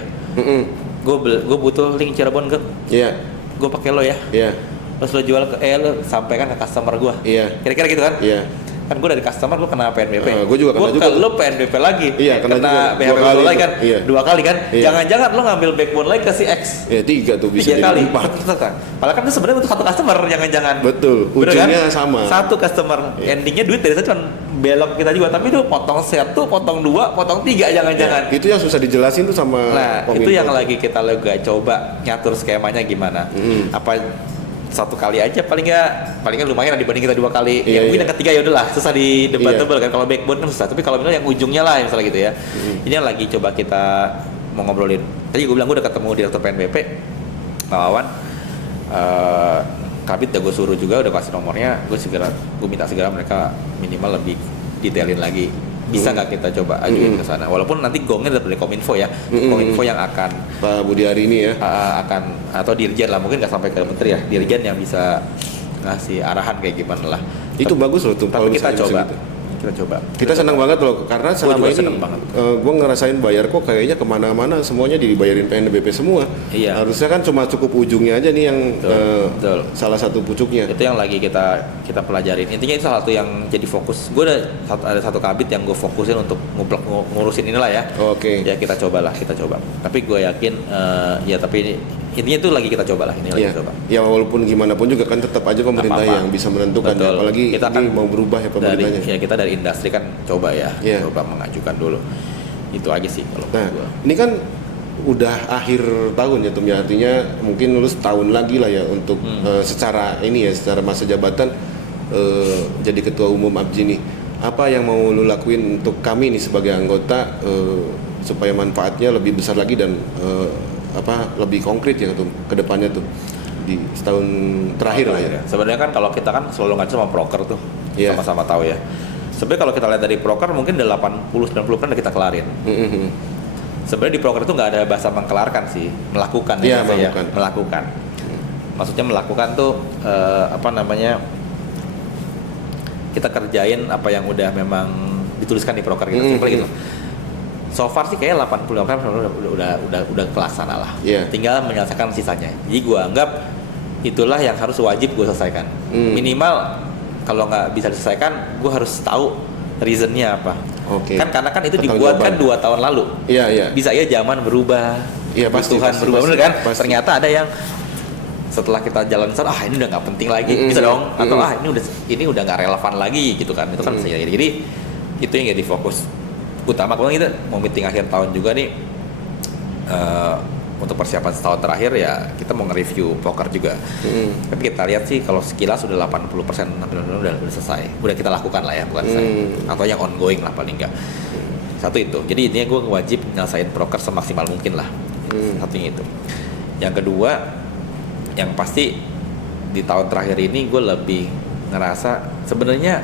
Gue butuh link Cirebon ke, Iya, gue pakai lo ya. iya, Terus lo jual ke, lo sampaikan ke customer gue. iya, Kira-kira gitu kan? iya. Kan gue dari customer, gue kena PNBP. Gua juga kena juga. Lo PNBP lagi. Iya, kena juga. BHP Dua kali lagi kan? tuh. Iya. 2 kali kan? Iya. Jangan-jangan lo ngambil backbone lagi ke si X. Ya 3 tuh bisa 3 jadi kali. 4. Padahal kan itu sebenarnya untuk satu customer, jangan-jangan. Betul, Bener ujungnya kan? sama. Satu customer, endingnya duit dari itu cuma belok kita juga, tapi itu potong 1, potong 2, potong 3 jangan-jangan. Itu yang susah dijelasin tuh sama Nah, Kominfo. itu yang lagi kita coba ngatur skemanya gimana. Apa satu kali aja palingnya lumayan lah dibanding kita 2 kali. Iya, Yang mungkin iya. yang ketiga ya udahlah susah didebatable kan, kalau backbone kan susah. Tapi kalau misalnya yang ujungnya lah misalnya gitu ya. Ini yang lagi coba kita mau ngobrolin. Tadi gue bilang gue udah ketemu direktur PNBP, Pak Wawan. Kabit udah gue suruh juga, udah kasih nomornya. Gue minta segera mereka minimal lebih detailin lagi. Bisa nggak kita coba ajuin ke sana? Walaupun nanti gongnya dari Kominfo ya. Kominfo yang akan Pak Budi Ari ini ya. akan, atau dirjen lah, mungkin nggak sampai ke menteri ya, dirjen yang bisa ngasih arahan kayak gimana lah. Itu bagus loh tuh Tapi kalau kita misalnya bisa coba, gitu. kita coba. Kita senang banget loh, karena selama juga ini senang banget. gue ngerasain bayar kok kayaknya kemana-mana semuanya dibayarin PNBP semua. Iya. Harusnya kan cuma cukup ujungnya aja nih yang Betul. salah satu pucuknya. Itu yang lagi kita pelajarin. Intinya itu salah satu yang jadi fokus. Gue ada satu kabit yang gue fokusin untuk ngurusin inilah ya. Oke. Ya kita cobalah, kita coba. Tapi gue yakin ya tapi intinya itu lagi kita coba lah, ini lagi Iya. kita coba. Ya walaupun gimana pun juga kan tetap aja pemerintah Apa-apa. yang bisa menentukan. Betul. Apalagi Kita ini kan mau berubah ya pemerintahnya. Kita dari industri kan coba ya, Iya. coba mengajukan dulu. Itu aja sih kalau Nah, menurut gua. ini kan udah akhir tahun ya Tum ya, artinya mungkin lulus tahun lagi lah ya untuk secara ini ya, secara masa jabatan jadi ketua umum ABJI nih. Apa yang mau lu lakuin untuk kami nih sebagai anggota supaya manfaatnya lebih besar lagi dan lebih konkret ya Tum ke depannya tuh di setahun terakhir lah ya. Sebenarnya kan kalau kita kan selalu ngacu sama broker tuh, Iya. sama-sama tahu ya. Sebenarnya kalau kita lihat dari broker mungkin udah 80-90% udah kita kelarin. Sebenarnya di broker itu nggak ada bahasa mengkelarkan sih, melakukan Iya, ya, melakukan. melakukan. Maksudnya melakukan tuh kita kerjain apa yang udah memang dituliskan di broker gitu, simpel gitu. So far sih kayak 85% udah kelaksana lah. Iya. Tinggal menyelesaikan sisanya. Jadi gua anggap itulah yang harus wajib gue selesaikan. Minimal kalau nggak bisa diselesaikan, gue harus tahu reasonnya apa. Oke. Kan karena kan itu dibuat kan 2 tahun lalu. Iya, iya. Bisa ya zaman berubah, Iya, pasti, kebutuhan pasti, berubah, pasti, bener kan? pasti. Ternyata ada yang setelah kita jalan sana, ini udah nggak penting lagi, bisa dong? Atau ini udah nggak relevan lagi gitu kan? Itu kan bisa jadi. Jadi itu yang jadi fokus utama. Kemudian kita mau meeting akhir tahun juga nih, untuk persiapan setahun terakhir ya kita mau nge-review poker juga. Tapi kita lihat sih kalau sekilas udah 80% udah selesai. Udah kita lakukan lah ya, bukan selesai. Atau yang ongoing lah paling enggak. Satu itu. Jadi intinya gue wajib nyelesain poker semaksimal mungkin lah. Satunya itu. Yang kedua, yang pasti di tahun terakhir ini gue lebih ngerasa sebenarnya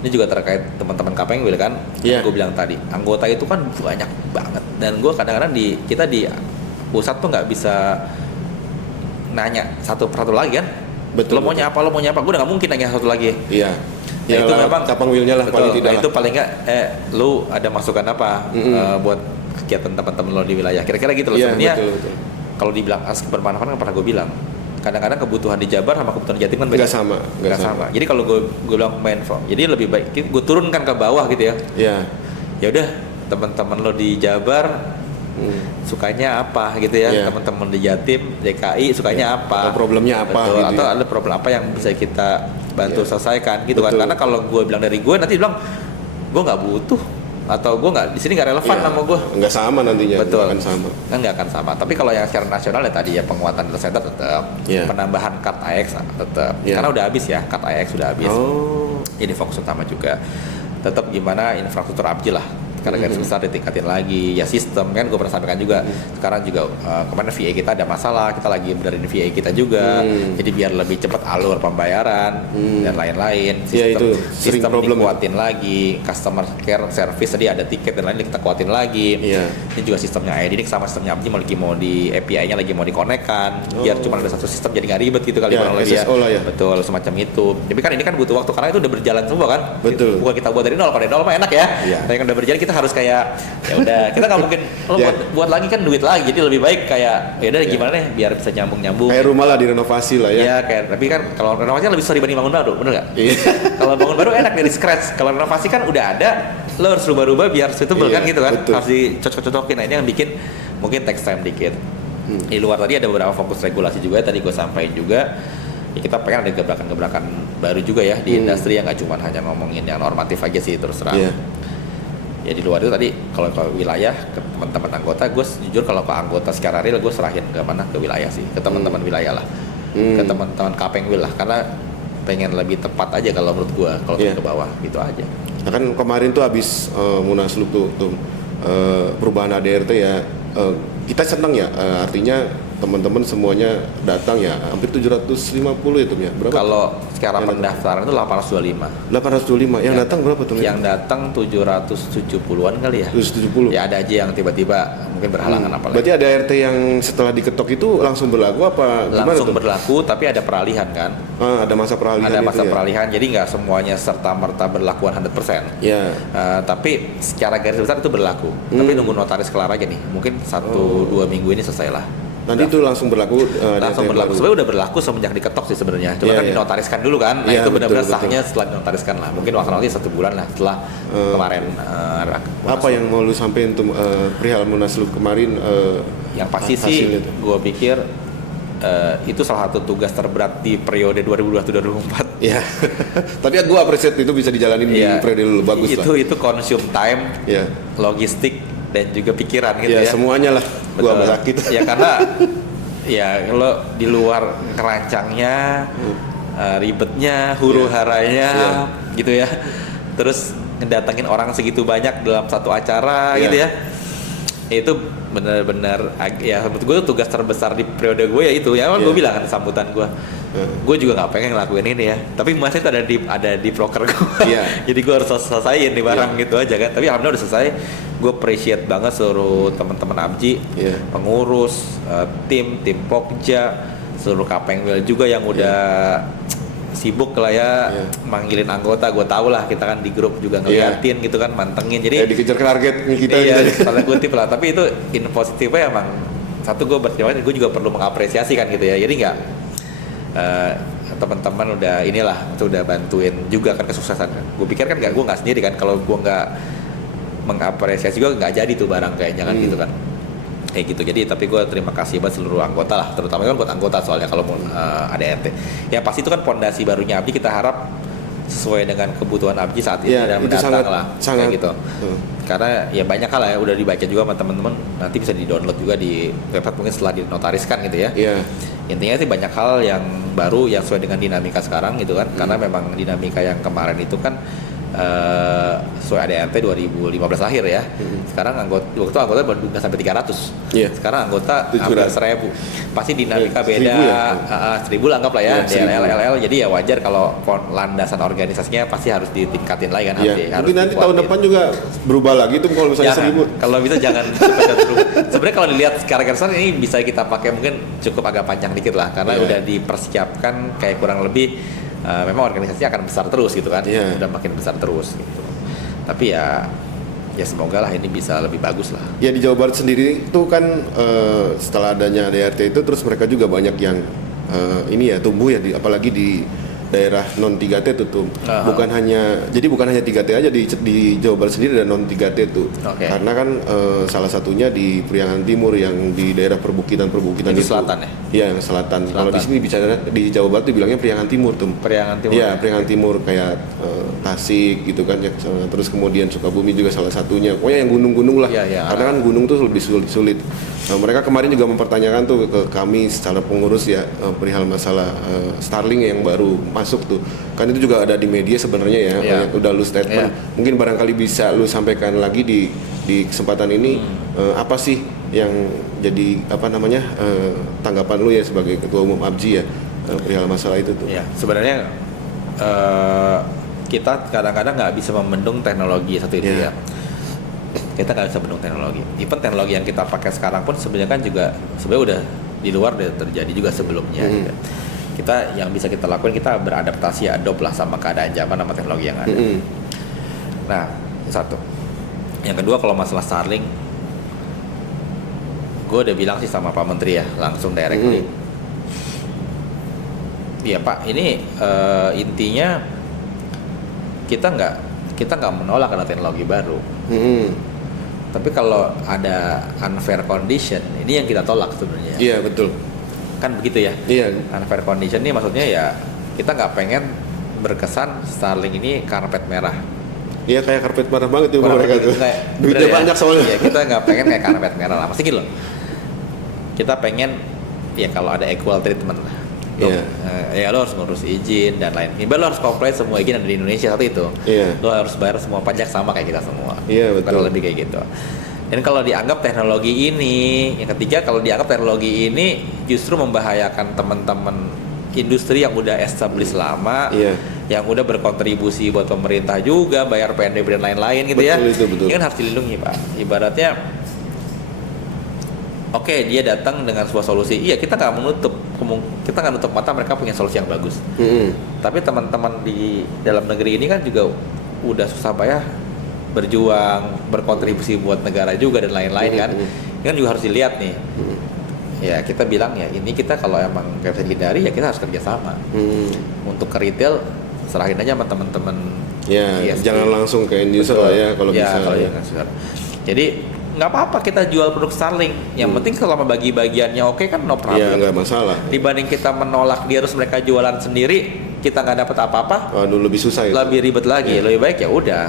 ini juga terkait teman-teman KPeng Will kan, gue bilang tadi anggota itu kan banyak banget dan gue kadang-kadang kita di pusat tuh nggak bisa nanya satu persatu lagi kan. Betul, lo maunya apa, gue udah nggak mungkin nanya satu lagi. Iya. Ya, itu memang Kapang Willnya lah paling tidak. Itu paling nggak lu ada masukan apa buat kegiatan teman-teman lo di wilayah, kira-kira gitu loh. Sebenarnya kalau dibilang bermanfaat kan pernah gue bilang kadang-kadang kebutuhan di Jabar sama kebutuhan di Jatim kan beda. Nggak sama. Jadi kalau gue bilang main form, jadi lebih baik gue turunkan ke bawah gitu ya. Iya. Ya udah teman-teman lo di Jabar sukanya apa gitu ya, teman-teman di Jatim, DKI sukanya apa, atau problemnya apa. Betul, gitu atau ya. ada problem apa yang bisa kita bantu selesaikan gitu kan. Karena kalau gue bilang dari gue nanti bilang gue nggak butuh atau gue nggak di sini nggak relevan sama gue. Nggak sama nantinya. Betul. Nggak akan sama. Kan nggak akan sama. Tapi kalau yang secara nasional ya tadi ya penguatan data center tetap, penambahan card AX tetap. Karena udah habis ya, card AX sudah habis. Ini fokus utama juga. Tetap gimana infrastruktur ABJI lah. Karena garis besar ditingkatin lagi, ya sistem kan gue pernah sampaikan juga. Sekarang juga kemarin VA kita ada masalah, kita lagi benerin VA kita juga. Jadi biar lebih cepat alur pembayaran dan lain-lain. Sistem dikuatin lagi, customer care service tadi ada tiket dan lain kita kuatin lagi. Ini juga sistemnya IDNIC sama sistemnya ABJI lagi mau di API-nya lagi mau dikonekkan. Biar cuma ada satu sistem jadi nggak ribet gitu kali kurang lebih ya. Betul, semacam itu. Tapi kan ini kan butuh waktu karena itu udah berjalan semua kan. Betul. Bukan kita buat dari nol, kalau dari nol mah enak ya. Tapi kan udah berjalan kita harus kayak ya udah kita nggak mungkin buat lagi kan duit lagi, jadi lebih baik kayak ya udah gimana nih biar bisa nyambung kayak rumah lah direnovasi lah ya. Iya kayak, tapi kan kalau renovasi lebih susah dibanding bangun baru, bener nggak? Kalau bangun baru enak dari scratch, kalau renovasi kan udah ada, lo harus rubah-rubah biar suitable kan gitu kan, harus dicocok-cocokin. Nah ini yang bikin mungkin text time dikit. Di luar tadi ada beberapa fokus regulasi juga, tadi gue sampaikan juga. Ya kita pengen ada gebrakan-gebrakan baru juga ya di industri yang nggak cuma hanya ngomongin yang normatif aja sih terus terang. Ya di luar itu tadi kalau ke wilayah ke teman-teman anggota, gue jujur kalau ke anggota secara real gue serahin ke mana, ke wilayah sih, ke teman-teman wilayah lah, ke teman-teman KPeng Will lah, karena pengen lebih tepat aja kalau menurut gue kalau ke bawah gitu aja. Nah kan kemarin tuh habis Munaslup tuh perubahan ADRT ya, kita senang ya, artinya teman-teman semuanya datang ya, hampir 750 itu ya. Berapa? Kalau secara pendaftaran itu 825. 825. Yang datang berapa tuh? Yang datang 770-an kali ya. 770. Ya ada aja yang tiba-tiba mungkin berhalangan apalagi. Berarti ada RT yang setelah diketok itu langsung berlaku apa gimana? Langsung berlaku, tapi ada peralihan kan? Ada masa peralihan. Ada masa peralihan, jadi nggak semuanya serta-merta berlaku 100%. Tapi secara garis besar itu berlaku. Tapi nunggu notaris kelar aja nih. Mungkin 1-2 minggu ini selesai lah. Nanti itu langsung berlaku. Langsung berlaku. Sebenarnya udah berlaku semenjak diketok sih sebenarnya. Cuma kan dinotariskan dulu kan. Nah itu benar-benar sahnya setelah dinotariskan lah. Mungkin waktu nanti 1 bulan lah setelah kemarin. Apa yang mau lu sampein untuk perihal Munaslup kemarin? Yang pasti sih, gue pikir itu salah satu tugas terberat di periode 2021-2024. Iya. Tapi gue apresiat itu bisa dijalanin di periode dulu, bagus lah. Itu consume time, logistik dan juga pikiran gitu ya. Semuanya lah. Gua sakit. Ya karena ya lo di luar kerancangnya, ribetnya, huru haranya gitu ya. Terus ngedatengin orang segitu banyak dalam satu acara gitu ya. Itu benar-benar ya menurut gue tugas terbesar di periode gue ya itu ya. Gue bilang kan sambutan gue. Gue juga nggak pengen ngelakuin ini ya, tapi masih itu ada di proker gue. Jadi gue harus selesaiin di barang gitu aja kan. Tapi alhamdulillah udah selesai. Gue appreciate banget seluruh teman-teman ABJI, pengurus, tim Pokja, seluruh KPeng Will juga yang udah sibuk lah ya, manggilin anggota. Gue tau lah kita kan di grup juga ngeliatin gitu kan, mantengin. Jadi dikejar target kita. Salah kutip lah. Tapi itu in positifnya emang satu gue berterima kasih. Gue juga perlu mengapresiasi kan gitu ya. Jadi nggak teman-teman udah inilah tuh udah bantuin juga kan kesuksesan kan. Gue pikir kan gue nggak sendiri kan, kalau gue nggak mengapresiasi gue nggak jadi tuh barang kayaknya kan gitu kan, kayak gitu. Jadi tapi gue terima kasih buat seluruh anggota lah, terutama kan buat anggota soalnya kalau mau ada RT ya pasti itu kan pondasi barunya ABJI kita harap sesuai dengan kebutuhan PUBG saat ini Ya, dan itu mendatang lah sangat kayak gitu. Karena ya banyak hal ya udah dibaca juga sama teman-teman, nanti bisa di-download juga di website mungkin setelah dinotariskan gitu ya. Iya. Intinya sih banyak hal yang baru yang sesuai dengan dinamika sekarang gitu kan. Karena memang dinamika yang kemarin itu kan sesuai ADRT 2015 akhir ya. Sekarang anggota baru nggak sampai 300. Iya. Sekarang anggota 700. hampir 1000. Pasti dinamika 1000 beda. ya? 1000 lah anggap lah ya, Iya, 1000. LL. Jadi ya wajar kalau landasan organisasinya pasti harus ditingkatin lagi kan. Iya. Harus Mungkin nanti tahun dikuatin. depan juga berubah lagi tuh kalau misalnya Jangan. 1000. Kalau bisa jangan cepat dulu. Sebenarnya kalau dilihat secara garis besar ini bisa kita pakai mungkin cukup agak panjang dikit lah karena Iya. udah dipersiapkan kayak kurang lebih memang organisasi akan besar terus gitu kan. Iya. Udah makin besar terus gitu. Tapi ya semoga lah ini bisa lebih bagus lah. Ya di Jawa Barat sendiri itu kan setelah adanya ADRT itu terus mereka juga banyak yang ini ya tumbuh ya apalagi di daerah non 3T itu tuh. Bukan hanya 3T aja di Jawa Barat sendiri ada non 3T tuh. Oke. Karena kan salah satunya di Priangan Timur yang di daerah perbukitan Itu selatan ya? Iya, yang selatan. Kalau di sini bicara di Jawa Barat dibilangnya Priangan Timur tuh. Priangan Timur. Iya, Priangan Timur kayak Tasik gitu kan ya. Terus kemudian Sukabumi juga salah satunya. Pokoknya yang gunung-gunung lah. Iya, iya. Karena kan gunung tuh lebih sulit. Mereka kemarin juga mempertanyakan tuh ke kami secara pengurus ya perihal masalah Starlink yang baru masuk tuh. Kan itu juga ada di media sebenarnya ya. Iya. Udah lu statement. Iya. Mungkin barangkali bisa lu sampaikan lagi di kesempatan ini apa sih yang jadi tanggapan lu ya sebagai ketua umum ABJI ya perihal masalah itu tuh. Ya, sebenarnya kita kadang-kadang nggak bisa membendung teknologi satu itu Iya. ya. Kita nggak bisa bendung teknologi. Even teknologi yang kita pakai sekarang pun sebenarnya kan juga sebenarnya udah di luar udah terjadi juga sebelumnya. Gitu. Kita yang bisa kita lakukan kita beradaptasi, adopt lah sama keadaan zaman sama teknologi yang ada. Nah, satu. Yang kedua kalau masalah Starlink, gue udah bilang sih sama Pak Menteri ya langsung directly. Iya Pak, ini intinya kita nggak menolak ada teknologi baru. Tapi kalau ada unfair condition, ini yang kita tolak sebenarnya. Iya betul. Kan begitu ya. Iya. Unfair condition ini maksudnya ya kita nggak pengen berkesan Starlink ini karpet merah. Iya kayak karpet merah banget tuh Orang mereka tuh. Duitnya bener ya? banyak soalnya. Iya, kita nggak pengen kayak karpet merah lah. Pasti gitu loh. Kita pengen ya kalau ada equal treatment lah. Iya. Ya lo harus ngurus izin dan lain. Lo harus comply semua izin yang ada di Indonesia satu itu. Iya. Lo harus bayar semua pajak sama kayak kita semua. Iya, betul. Kurang lebih kayak gitu. Dan kalau dianggap teknologi ini, yang ketiga kalau dianggap teknologi ini justru membahayakan teman-teman industri yang udah established lama, Iya. yang udah berkontribusi buat pemerintah juga, bayar PNBP dan lain-lain gitu ya. Betul, itu betul. Ini kan harus dilindungi Pak. Ibaratnya, oke, dia datang dengan sebuah solusi. Iya, kita nggak menutup mata mereka punya solusi yang bagus. Tapi teman-teman di dalam negeri ini kan juga udah susah payah berjuang, berkontribusi buat negara juga dan lain-lain kan. Ini kan juga harus dilihat nih. Ya kita bilang ya ini kita kalau emang nggak bisa dihindari ya kita harus kerjasama. Untuk ke retail serahin aja sama teman-teman. Ya, ISP. jangan langsung ke end user lah ya kalau bisa. Kalau ya kan user. Jadi nggak apa-apa kita jual produk Starlink. Yang penting selama bagi-bagiannya oke kan no problem. Iya nggak masalah. Dibanding kita menolak dia harus mereka jualan sendiri, kita nggak dapat apa-apa. Waduh lebih susah itu. Lebih ribet lagi. Iya. Lebih baik ya udah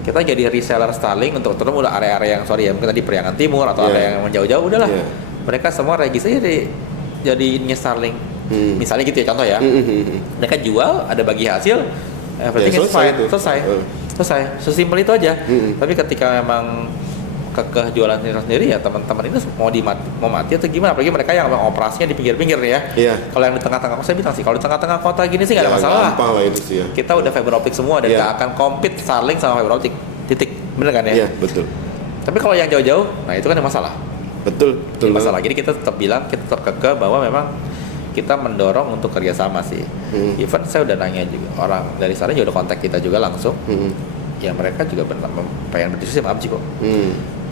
kita jadi reseller Starlink untuk terus udah area-area yang mungkin tadi Priangan Timur atau Iya. area yang menjauh-jauh udahlah. Iya. Mereka semua registrasi jadi ininya Starlink. Misalnya gitu ya contoh ya. Mereka jual ada bagi hasil everything is fine. itu. Selesai. Sesimpel itu aja. Tapi ketika memang kekeh jualan sendiri ya teman-teman ini mau mati atau gimana, apalagi mereka yang operasinya di pinggir-pinggir ya. Iya. Kalau yang di tengah-tengah saya bilang sih kalau di tengah-tengah kota gini sih nggak ada Ya, masalah. gampang lah itu sih ya. Kita udah fiber optik semua dan Iya. nggak akan compete Starlink sama fiber optik. Titik. Bener kan ya? Iya betul. Tapi kalau yang jauh-jauh, nah itu kan yang masalah. Betul Ini masalah. Jadi kita tetap bilang, kita tetap kekeh bahwa memang kita mendorong untuk kerjasama sih. Even saya udah nanya juga orang dari sana juga udah kontak kita juga langsung. Ya mereka juga pengen berdiskusi sama ABJI kok.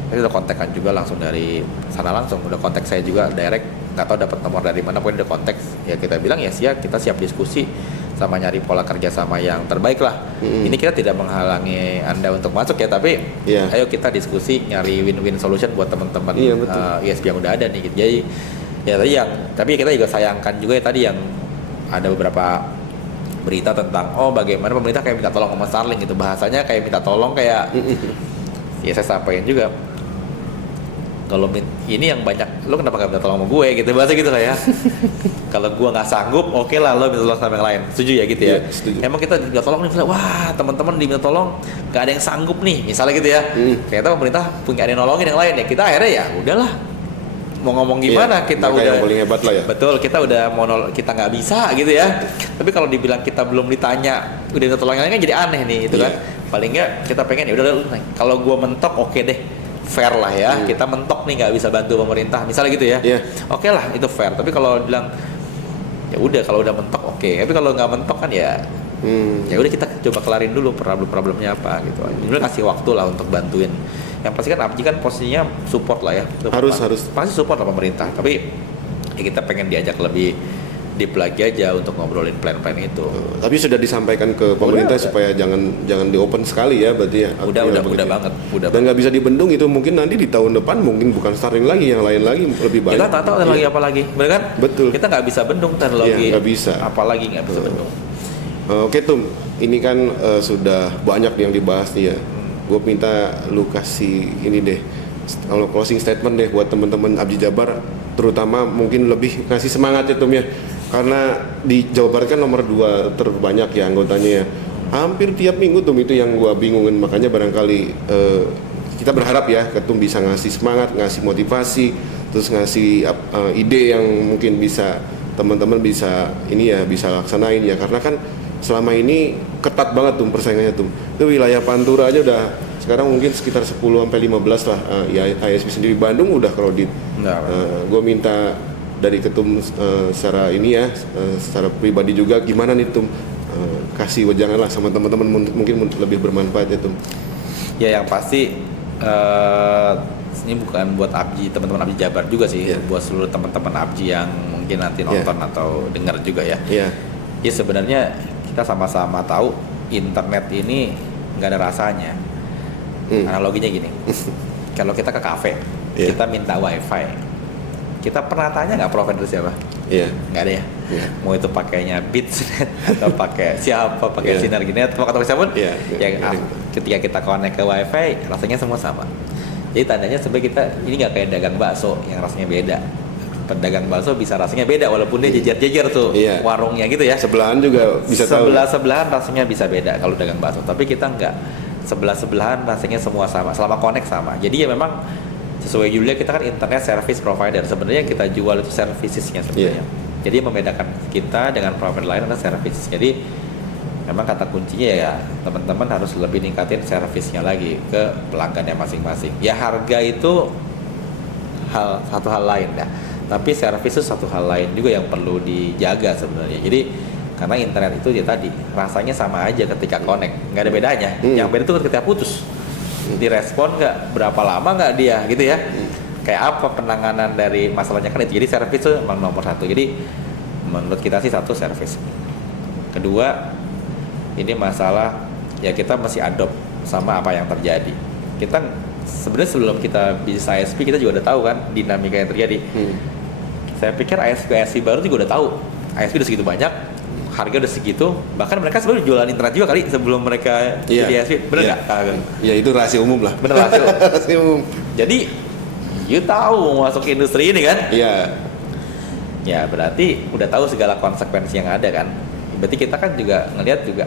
Kita udah kontakkan juga langsung dari sana langsung. Udah kontak saya juga direct. Nggak tahu dapat nomor dari mana, pokoknya udah kontak. Ya kita bilang ya kita siap diskusi sama nyari pola kerjasama yang terbaik lah. Ini kita tidak menghalangi Anda untuk masuk ya, tapi ayo kita diskusi nyari win-win solution buat teman-teman ISP yang udah ada nih. Gitu. Jadi ya tapi kita juga sayangkan juga ya tadi yang ada beberapa berita tentang bagaimana pemerintah kayak minta tolong sama Starlink gitu, bahasanya kayak minta tolong kayak ya saya sampaikan juga kalau ini yang banyak lo kenapa gak minta tolong sama gue gitu, bahasa gitu lah ya. Kalau gue nggak sanggup oke lah lo minta tolong sama yang lain, setuju ya gitu ya. Setuju. Emang kita minta tolong nih, wah teman-teman diminta tolong gak ada yang sanggup nih misalnya gitu ya. Ternyata pemerintah punya ada yang nolongin yang lain ya, kita akhirnya ya udahlah mau ngomong gimana, kita mereka udah yang paling hebat lah ya. betul, kita udah kita nggak bisa gitu ya. Tapi kalau dibilang kita belum ditanya udah minta tolong yang lain kan jadi aneh nih itu kan. Paling nggak kita pengen ya udah kalau gue mentok oke deh, fair lah ya. Kita mentok nih nggak bisa bantu pemerintah misalnya gitu ya. Oke lah itu fair. Tapi kalau bilang ya udah kalau udah mentok oke. Tapi kalau nggak mentok kan ya ya udah kita coba kelarin dulu problemnya apa gitu. Jadi kasih waktu lah untuk bantuin. Yang pasti kan APJI kan posisinya support lah ya. Harus pasti support lah pemerintah. Tapi ya kita pengen diajak lebih deep lagi aja untuk ngobrolin plan-plan itu. Tapi sudah disampaikan ke pemerintah supaya jangan di open sekali ya, berarti ya. Udah banget. Dan nggak bisa dibendung itu, mungkin nanti di tahun depan mungkin bukan Starlink lagi, yang lain lagi lebih banyak. Kita tak tahu teknologi apa lagi, benar kan? Betul. Kita nggak bisa bendung teknologi. Nggak bisa. Apalagi nggak bisa bendung. Oke Tum, ini kan sudah banyak yang dibahas nih ya. Gue minta lu kasih ini deh, kalau closing statement deh buat teman-teman APJI Jabar, terutama mungkin lebih ngasih semangat ya Tum ya. Karena di Jawa Barat kan nomor 2 terbanyak ya anggotanya ya. Hampir tiap minggu Tum, itu yang gua bingungin. Makanya barangkali kita berharap ya Ketum bisa ngasih semangat, ngasih motivasi, terus ngasih ide yang mungkin bisa teman-teman bisa ini ya, bisa laksanain ya. Karena kan selama ini ketat banget Tum persaingannya Tum. Itu wilayah Pantura aja udah sekarang mungkin sekitar 10-15 lah. Ya ISP sendiri Bandung udah crowded. Gue minta dari Ketum secara ini ya, secara pribadi juga gimana nih Tum, kasih wejangan lah sama teman-teman mungkin lebih bermanfaat ya Tum. Ya yang pasti ini bukan buat APJI, teman-teman APJI Jabar juga sih, buat seluruh teman-teman APJI yang mungkin nanti nonton atau dengar juga ya. Ya sebenarnya kita sama-sama tahu internet ini nggak ada rasanya. Analoginya gini, kalau kita ke kafe, kita minta wifi, kita pernah tanya nggak provider siapa? Nggak ada ya. Mau itu pakainya Beatsnet atau pakai siapa, pakai Sinerginet atau siapapun, ketika kita connect ke wifi rasanya semua sama. Jadi tandanya sebenarnya kita ini nggak kayak dagang bakso yang rasanya beda. Pedagang bakso bisa rasanya beda walaupun dia jejer-jejer tuh warungnya gitu ya. Sebelahan juga bisa tahu. Sebelahan rasanya bisa beda kalau dagang bakso. Tapi kita enggak. Sebelahan rasanya semua sama. Selama connect sama. Jadi ya memang sesuai judulnya kita kan internet service provider. Sebenarnya kita jual itu servicesnya sebenarnya. Jadi yang membedakan kita dengan provider lain adalah services. Jadi memang kata kuncinya ya teman-teman harus lebih ningkatin servisnya lagi ke pelanggannya masing-masing. Ya harga itu satu hal lain ya. Tapi servis itu satu hal lain juga yang perlu dijaga sebenarnya. Jadi karena internet itu ya tadi rasanya sama aja ketika connect, nggak ada bedanya. Yang beda itu ketika putus, direspon nggak, berapa lama nggak dia gitu ya. Kayak apa penanganan dari masalahnya kan itu. Jadi servis itu memang nomor 1. Jadi menurut kita sih satu servis. Kedua ini masalah ya kita masih adopt sama apa yang terjadi. Kita sebenarnya sebelum kita bisa ISP kita juga udah tahu kan dinamika yang terjadi. Saya pikir ISP baru juga udah tahu ISP udah segitu banyak, harga udah segitu, bahkan mereka sebenarnya jualan internet juga kali sebelum mereka jadi ISP, bener nggak? Ya itu rahasia umum lah. Bener rahasia umum. Jadi you tahu mau masuk industri ini kan? Ya berarti udah tahu segala konsekuensi yang ada kan. Berarti kita kan juga ngelihat juga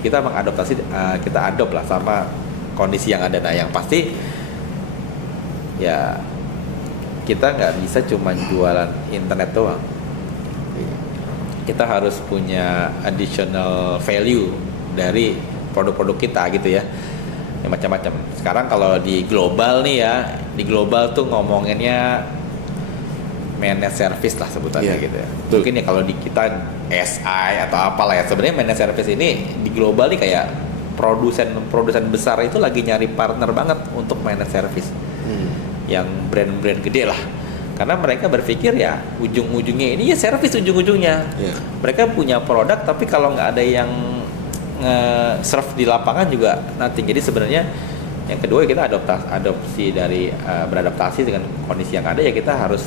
kita mengadoptasi, kita adopt lah sama kondisi yang ada. Nah yang pasti ya kita nggak bisa cuma jualan internet doang. Kita harus punya additional value dari produk-produk kita gitu ya. Ya macam-macam. Sekarang kalau di global nih ya, di global tuh ngomonginnya managed service lah sebutannya gitu ya. Mungkin ya kalau di kita SI atau apalah ya. Sebenarnya managed service ini di global nih kayak produsen besar itu lagi nyari partner banget untuk managed service. Yang brand-brand gede lah, karena mereka berpikir ya ujung-ujungnya ini ya servis ujung-ujungnya. Mereka punya produk tapi kalau nggak ada yang serve di lapangan juga nanti. Jadi sebenarnya yang kedua kita adopsi dari beradaptasi dengan kondisi yang ada ya kita harus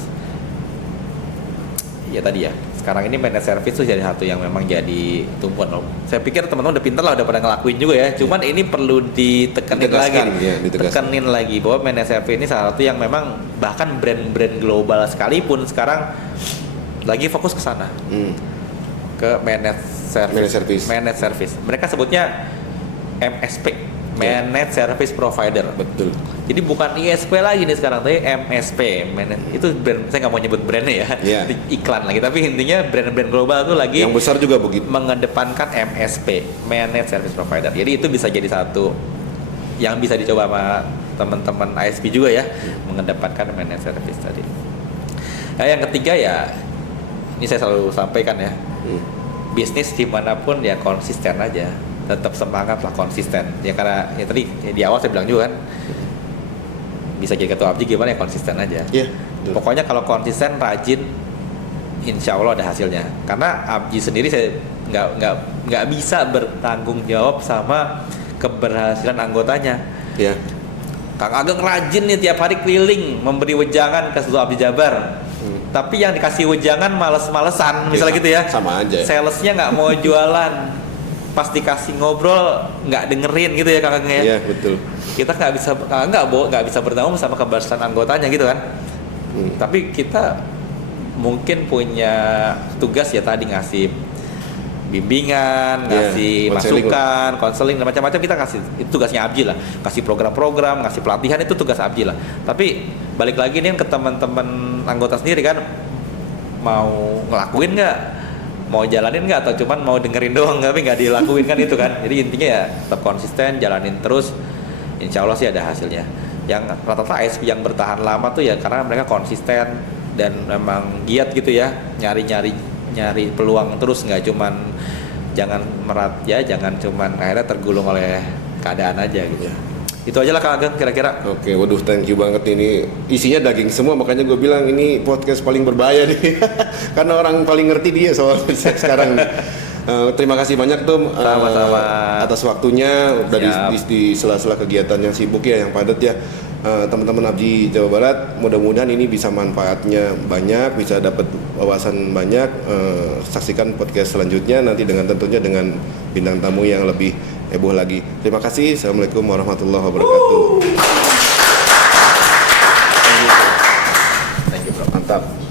ya tadi ya sekarang ini managed service tuh jadi satu yang memang jadi tumpuan loh. Saya pikir teman-teman udah pintar lah, udah pada ngelakuin juga ya. Cuman ini perlu ditekenin lagi, tekenin lagi bahwa managed service ini salah satu yang memang bahkan brand-brand global sekalipun sekarang lagi fokus ke sana, ke managed service. Mereka sebutnya MSP, Managed Service Provider. Betul. Jadi bukan ISP lagi nih sekarang, tapi MSP. Itu brand, saya nggak mau nyebut brandnya ya, iklan lagi. Tapi intinya brand-brand global tuh lagi yang besar juga begitu mengedepankan MSP, Managed Service Provider. Jadi itu bisa jadi satu yang bisa dicoba sama teman-teman ISP juga ya, mengedepankan Managed Service tadi. Nah, yang ketiga ya, ini saya selalu sampaikan ya, bisnis dimanapun ya konsisten aja, tetap semangat lah, konsisten ya, karena ya tadi ya di awal saya bilang juga kan, bisa jadi ketua ABJI gimana ya, konsisten aja. Pokoknya kalau konsisten, rajin, insya Allah ada hasilnya. Karena ABJI sendiri saya nggak bisa bertanggung jawab sama keberhasilan anggotanya. Kang Ageng rajin nih tiap hari keliling memberi wejangan ke seluruh ABJI Jabar. Tapi yang dikasih wejangan males-malesan misalnya gitu ya. Sama aja. Salesnya nggak mau jualan. Pas dikasih ngobrol nggak dengerin gitu ya Kang Ageng ya. Iya betul. Kita nggak bisa bertanggung sama keberhasilan anggotanya gitu kan. Tapi kita mungkin punya tugas ya tadi, ngasih bimbingan, ngasih masukan, konseling dan macam-macam. Kita kasih, itu tugasnya ABJI lah. Kasih program-program, ngasih pelatihan, itu tugas ABJI lah. Tapi balik lagi nih ke teman-teman anggota sendiri kan, mau ngelakuin nggak, mau jalanin nggak, atau cuman mau dengerin doang tapi nggak dilakuin kan itu kan. Jadi intinya ya tetap konsisten, jalanin terus, insya Allah sih ada hasilnya. Yang rata-rata ISP yang bertahan lama tuh ya karena mereka konsisten dan memang giat gitu ya, nyari peluang terus, nggak cuman jangan cuman akhirnya tergulung oleh keadaan aja gitu. Itu aja lah Kang Ageng kira-kira. Oke, waduh thank you banget, ini isinya daging semua, makanya gue bilang ini podcast paling berbahaya nih karena orang paling ngerti dia soal sekarang nih. Terima kasih banyak Tom atas waktunya di sela-sela kegiatan yang sibuk ya, yang padat ya. Teman-teman ABJI Jawa Barat, mudah-mudahan ini bisa manfaatnya banyak, bisa dapat wawasan banyak. Saksikan podcast selanjutnya nanti tentunya dengan bintang tamu yang lebih heboh lagi. Terima kasih. Assalamualaikum warahmatullahi wabarakatuh. Thank you bro. Mantap.